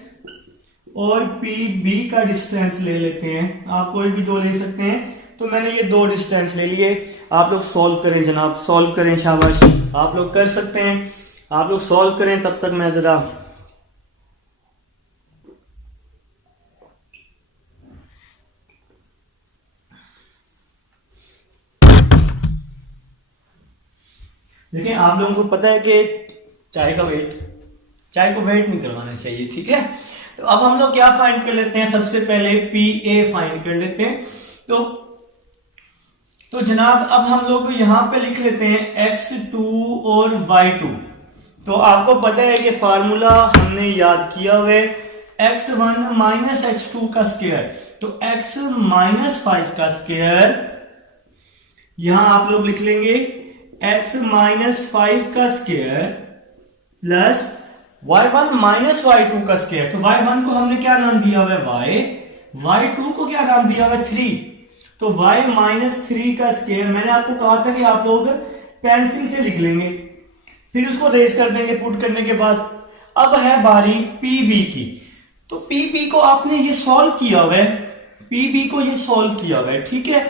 और PB का डिस्टेंस ले लेते हैं। आप कोई भी दो ले सकते हैं। तो मैंने ये दो डिस्टेंस ले लिए। आप लोग सॉल्व करें जनाब, सॉल्व करें, शाबाश, आप लोग कर सकते हैं। आप लोग सॉल्व करें, तब तक मैं जरा देखिए, आप लोगों को पता है कि चाय को वेट नहीं करवाना चाहिए, ठीक है। तो अब हम लोग क्या फाइंड कर लेते हैं? सबसे पहले PA फाइंड कर लेते हैं। तो जनाब अब हम लोग यहां पे लिख लेते हैं x2 और y2। तो आपको पता है कि फार्मूला हमने याद किया हुआ है, x1 माइनस x2 का स्क्वायर। तो x माइनस 5 का स्क्वायर यहां आप लोग लिख लेंगे x माइनस 5 का square plus y1 minus y2 का स्क्वायर। तो y1 को हमने क्या नाम दिया हुआ है? y। y2 को क्या नाम दिया हुआ है? 3। तो y माइनस 3 का स्क्वायर, मैंने आपको कहा था कि आप लोग पेंसिल से लिख लेंगे, फिर उसको रेस कर देंगे पुट करने के बाद। अब है बारी PB की। तो PB को आपने ये सॉल्व किया हुआ है, PB को ये सॉल्व किया हुआ है, ठीक है।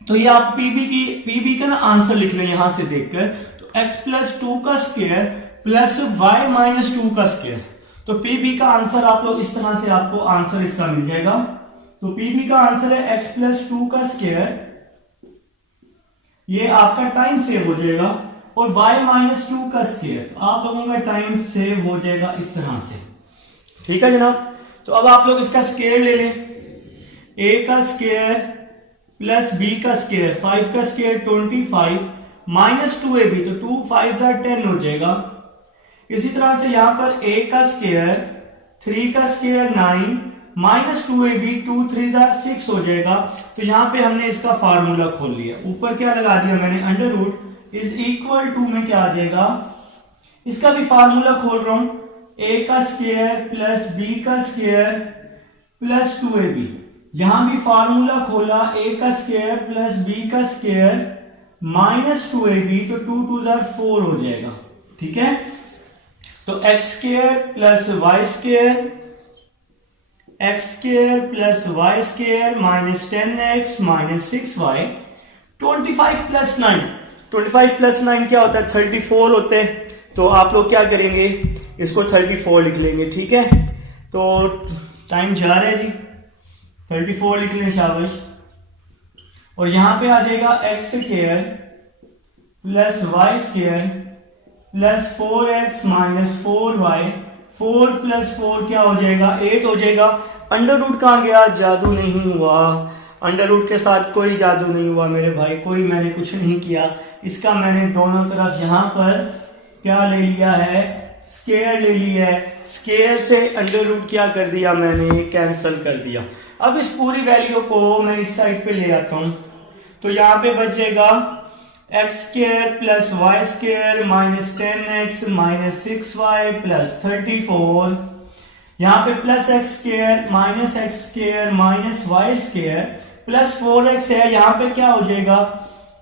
तो ये आप PB का ना आंसर लिख लें यहां से देखकर। तो x प्लस 2 का स्क्वायर प्लस y माइनस 2 का स्क्वायर। तो PB का आंसर आप लोग इस तरह से आपको आंसर इसका मिल जाएगा। तो PB का आंसर है x प्लस 2 का स्क्वायर, ये आपका टाइम सेव हो जाएगा, और y माइनस 2 का स्क्वायर, तो आप लोगों का टाइम सेव हो जाएगा इस तरह से, ठीक है जनाब। तो अब आप लोग इसका स्क्वायर ले लें, a का स्क्वायर प्लस b का स्क्वायर, 5 का स्क्वायर 25 माइनस 2ab, तो 2 5 10 हो जाएगा। इसी तरह से यहां पर a का स्क्वायर, 3 का स्क्वायर 9 माइनस 2ab, 2 3 6 हो जाएगा। तो यहां पे हमने इसका फार्मूला खोल लिया, ऊपर क्या लगा दिया मैंने, under root is equal to में क्या आ जाएगा, इसका भी फार्मूला खोल रहा हूं, a का स्क्वायर प्लस b का स्क्वायर प्लस 2ab। यहां भी फार्मूला खोला, a का स्क्वायर प्लस b का स्क्वायर माइनस 2ab, तो 2 2 4 हो जाएगा, ठीक है। तो x square plus y square, x square plus y square minus 10x minus 6y, 25 plus 9, 25 plus 9 क्या होता है? 34 होते हैं। तो आप लोग क्या करेंगे, इसको 34 लिख लेंगे, ठीक है। तो टाइम जा रहा है जी, 34 लिख लें, शाबाश। और यहां पे आ जाएगा x square plus y square plus 4x minus 4y, 4 plus 4 क्या हो जाएगा? 8 हो जाएगा। अंडर रूट कहां गया? जादू नहीं हुआ, अंडर रूट के साथ कोई जादू नहीं हुआ मेरे भाई, कोई मैंने कुछ नहीं किया। इसका मैंने दोनों तरफ यहां पर क्या ले लिया है? स्क्वायर ले लिया है। स्क्वायर से अंडर रूट क्या कर दिया मैंने? कैंसिल कर दिया। अब इस पूरी वैल्यू को मैं इस साइड पे ले आता हूं, तो यहां पे बचेगा x square plus y square minus 10x minus 6y plus 34, यहां पे plus x square minus x square minus y square plus 4x है, यहां पे क्या हो जाएगा?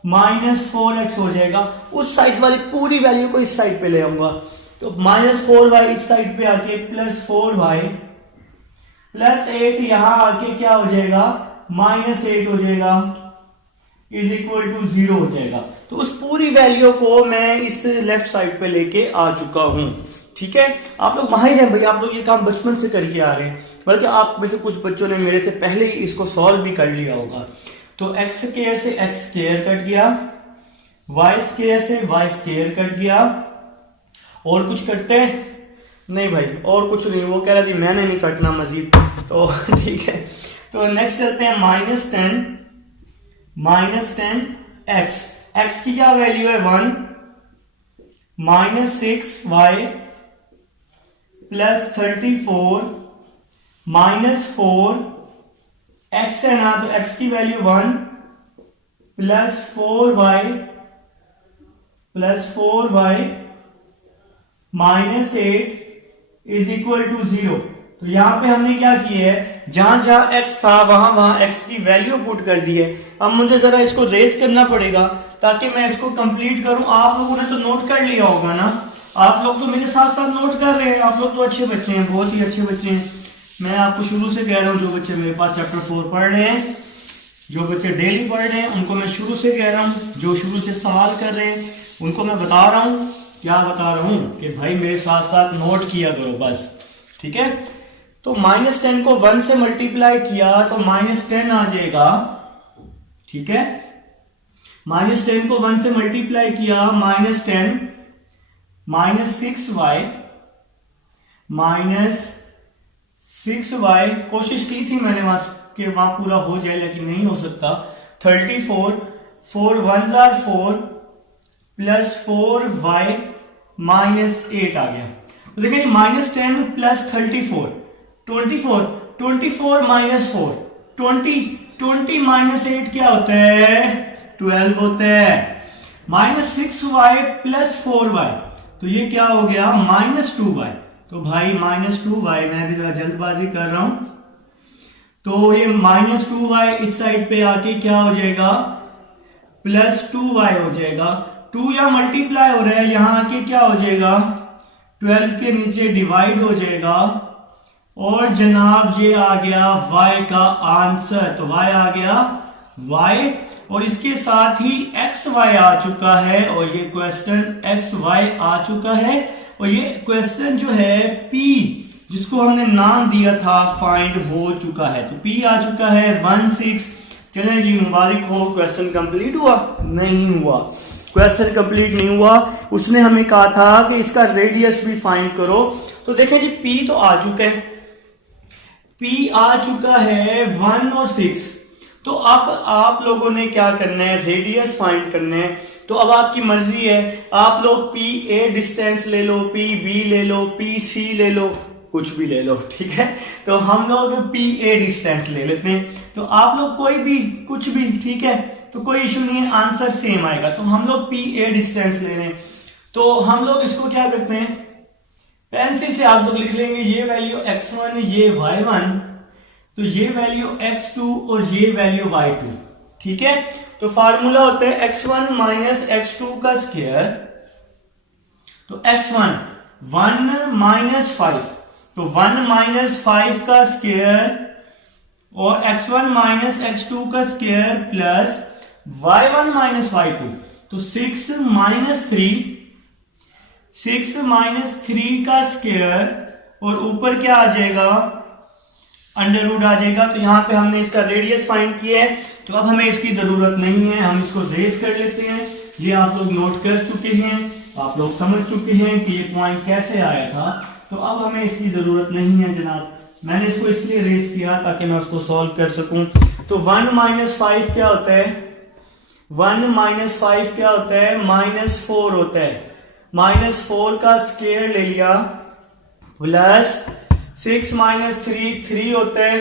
माइनस 4x हो जाएगा। उस साइड वाली पूरी वैल्यू को इस साइड पे ले आऊंगा, तो माइनस 4y इस साइड पे आके प्लस 4y प्लस 8 यहां आके क्या हो जाएगा? माइनस 8 हो जाएगा, इज इक्वल टू 0 हो जाएगा। तो उस पूरी वैल्यू को मैं इस लेफ्ट साइड पे लेके आ चुका हूं, ठीक है। आप लोग माहिर हैं भाई, आप लोग ये काम बचपन से करके आ रहे हैं, बल्कि आप में से कुछ बच्चों ने मेरे से पहले ही इसको सॉल्व भी कर लिया होगा। तो एक्स स्क्वायर से एक्स स्क्वायर कट गया, वाई स्क्वायर से वाई स्क्वायर कट गया, और कुछ कटते हैं? नहीं भाई, और कुछ नहीं। वो कह रहा जी मैंने नहीं कटना मजीद, तो ठीक है। तो नेक्स्ट चलते हैं माइनस 10 एक्स की क्या वैल्यू है? 1 minus 6y plus 34 minus 4 x है ना, तो x की value 1 plus 4y plus 4y minus 8 is equal to 0। तो यहां पे हमने क्या किया है, जहां जहां x था वहां x की वैल्यू पुट कर दी है। अब मुझे जरा इसको रेज करना पड़ेगा ताकि मैं इसको कंप्लीट करूं। आप लोगों ने तो नोट कर लिया होगा ना, आप लोग तो मेरे साथ साथ नोट कर रहे हैं। आप लोग तो अच्छे बच्चे हैं, बहुत ही अच्छे बच्चे हैं। मैं आपको शुरू से कह रहा हूं, जो बच्चे मेरे पास चैप्टर 4 पढ़ रहे हैं, जो बच्चे डेली पढ़ रहे हैं, उनको मैं शुरू से कह रहा हूं, जो शुरू से सवाल कर रहे हैं उनको मैं बता रहा हूं, क्या बता रहा हूं कि भाई मेरे साथ साथ नोट किया करो बस, ठीक है। तो -10 को 1 से मल्टीप्लाई किया तो -10 आ जाएगा, ठीक है। -10 को 1 से मल्टीप्लाई किया, -10 -6y कोशिश की थी मैंने वहां पूरा हो जाए, लेकिन नहीं हो सकता। 34 4 1s are 4 प्लस 4y -8 आ गया। तो देखिए -10 प्लस 34 24 24 माइनस 4 20 माइनस 8 क्या होता है, 12 होता है। -6y प्लस 4y, तो ये क्या हो गया, -2y। तो भाई -2y, मैं भी जरा जल्दबाजी कर रहा हूं, तो ये -2y इस साइड पे आके क्या हो जाएगा, +2y हो जाएगा। 2 या मल्टीप्लाई हो रहा है, यहां आके क्या हो जाएगा, 12 के नीचे डिवाइड हो जाएगा। और जनाब ये आ गया y का आंसर। तो y आ गया y, और इसके साथ ही xy आ चुका है, और ये क्वेश्चन xy आ चुका है। और ये क्वेश्चन जो है p, जिसको हमने नाम दिया था, फाइंड हो चुका है। तो p आ चुका है 16। चलें जी, मुबारक हो, क्वेश्चन कंप्लीट हुआ? नहीं हुआ, क्वेश्चन कंप्लीट नहीं हुआ। उसने हमें कहा था कि इसका रेडियस भी फाइंड करो। तो देखें जी, p तो आ चुका है, p आ चुका है 1 और 6। तो अब आप लोगों ने क्या करना है, रेडियस फाइंड करना है। तो अब आपकी मर्जी है, आप लोग पी ए डिस्टेंस ले लो, पी बी ले लो, पी सी ले लो, कुछ भी ले लो, ठीक है। तो हम लोग पी ए डिस्टेंस ले लेते हैं। तो आप लोग कोई भी, कुछ भी, ठीक है, तो कोई इशू नहीं है, आंसर सेम आएगा। तो हम लोग पी ए डिस्टेंस ले रहे हैं। तो हम लोग इसको क्या करते हैं, पेंसिल से आप लोग लिख लेंगे, ये वैल्यू x1, ये y1, तो ये वैल्यू x2 और ये वैल्यू y2, ठीक है। तो फार्मूला होता है x1 माइनस x2 का स्क्वायर। तो x1 1 माइनस 5, तो 1 माइनस 5 का स्क्वायर, और x1 माइनस x2 का square plus y1 minus y2, तो 6 माइनस 3 का स्क्वायर, और ऊपर क्या आ जाएगा, अंडर रूट आ जाएगा। तो यहां पे हमने इसका रेडियस फाइंड किया है, तो अब हमें इसकी जरूरत नहीं है, हम इसको रेज कर लेते हैं। ये आप लोग नोट कर चुके हैं, आप लोग समझ चुके हैं कि ये पॉइंट कैसे आया था। तो अब हमें इसकी जरूरत नहीं है जनाब, मैंने इसको इसलिए रेज किया ताकि मैं उसको सॉल्व कर सकूं। तो 1 माइनस 5 क्या होता है, 1 माइनस 5 क्या होता है, -4 होता है। -4 का स्क्वायर ले लिया, प्लस 6 माइनस 3 होता है,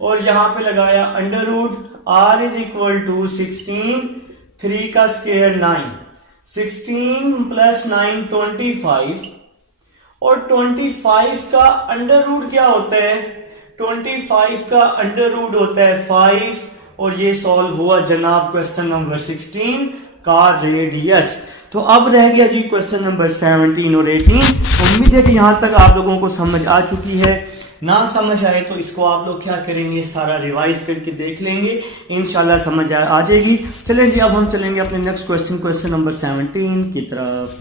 और यहां पे लगाया under root, r is equal to 16, 3 का स्क्वायर 9, 16 प्लस 9 25, और 25 का अंडर रूट क्या होता है, 25 का अंडर रूट होता है 5, और ये सॉल्व हुआ जनाब क्वेश्चन नंबर 16 का रेडियस। तो अब रह गया जी क्वेश्चन नंबर 17 और 18। उम्मीद है कि यहाँ तक आप लोगों को समझ आ चुकी है। ना समझ आए तो इसको आप लोग क्या करेंगे, सारा रिवाइज करके देख लेंगे, इंशाल्लाह समझ आ जाएगी। चलें जी, अब हम चलेंगे अपने नेक्स्ट क्वेश्चन नंबर 17 की तरफ।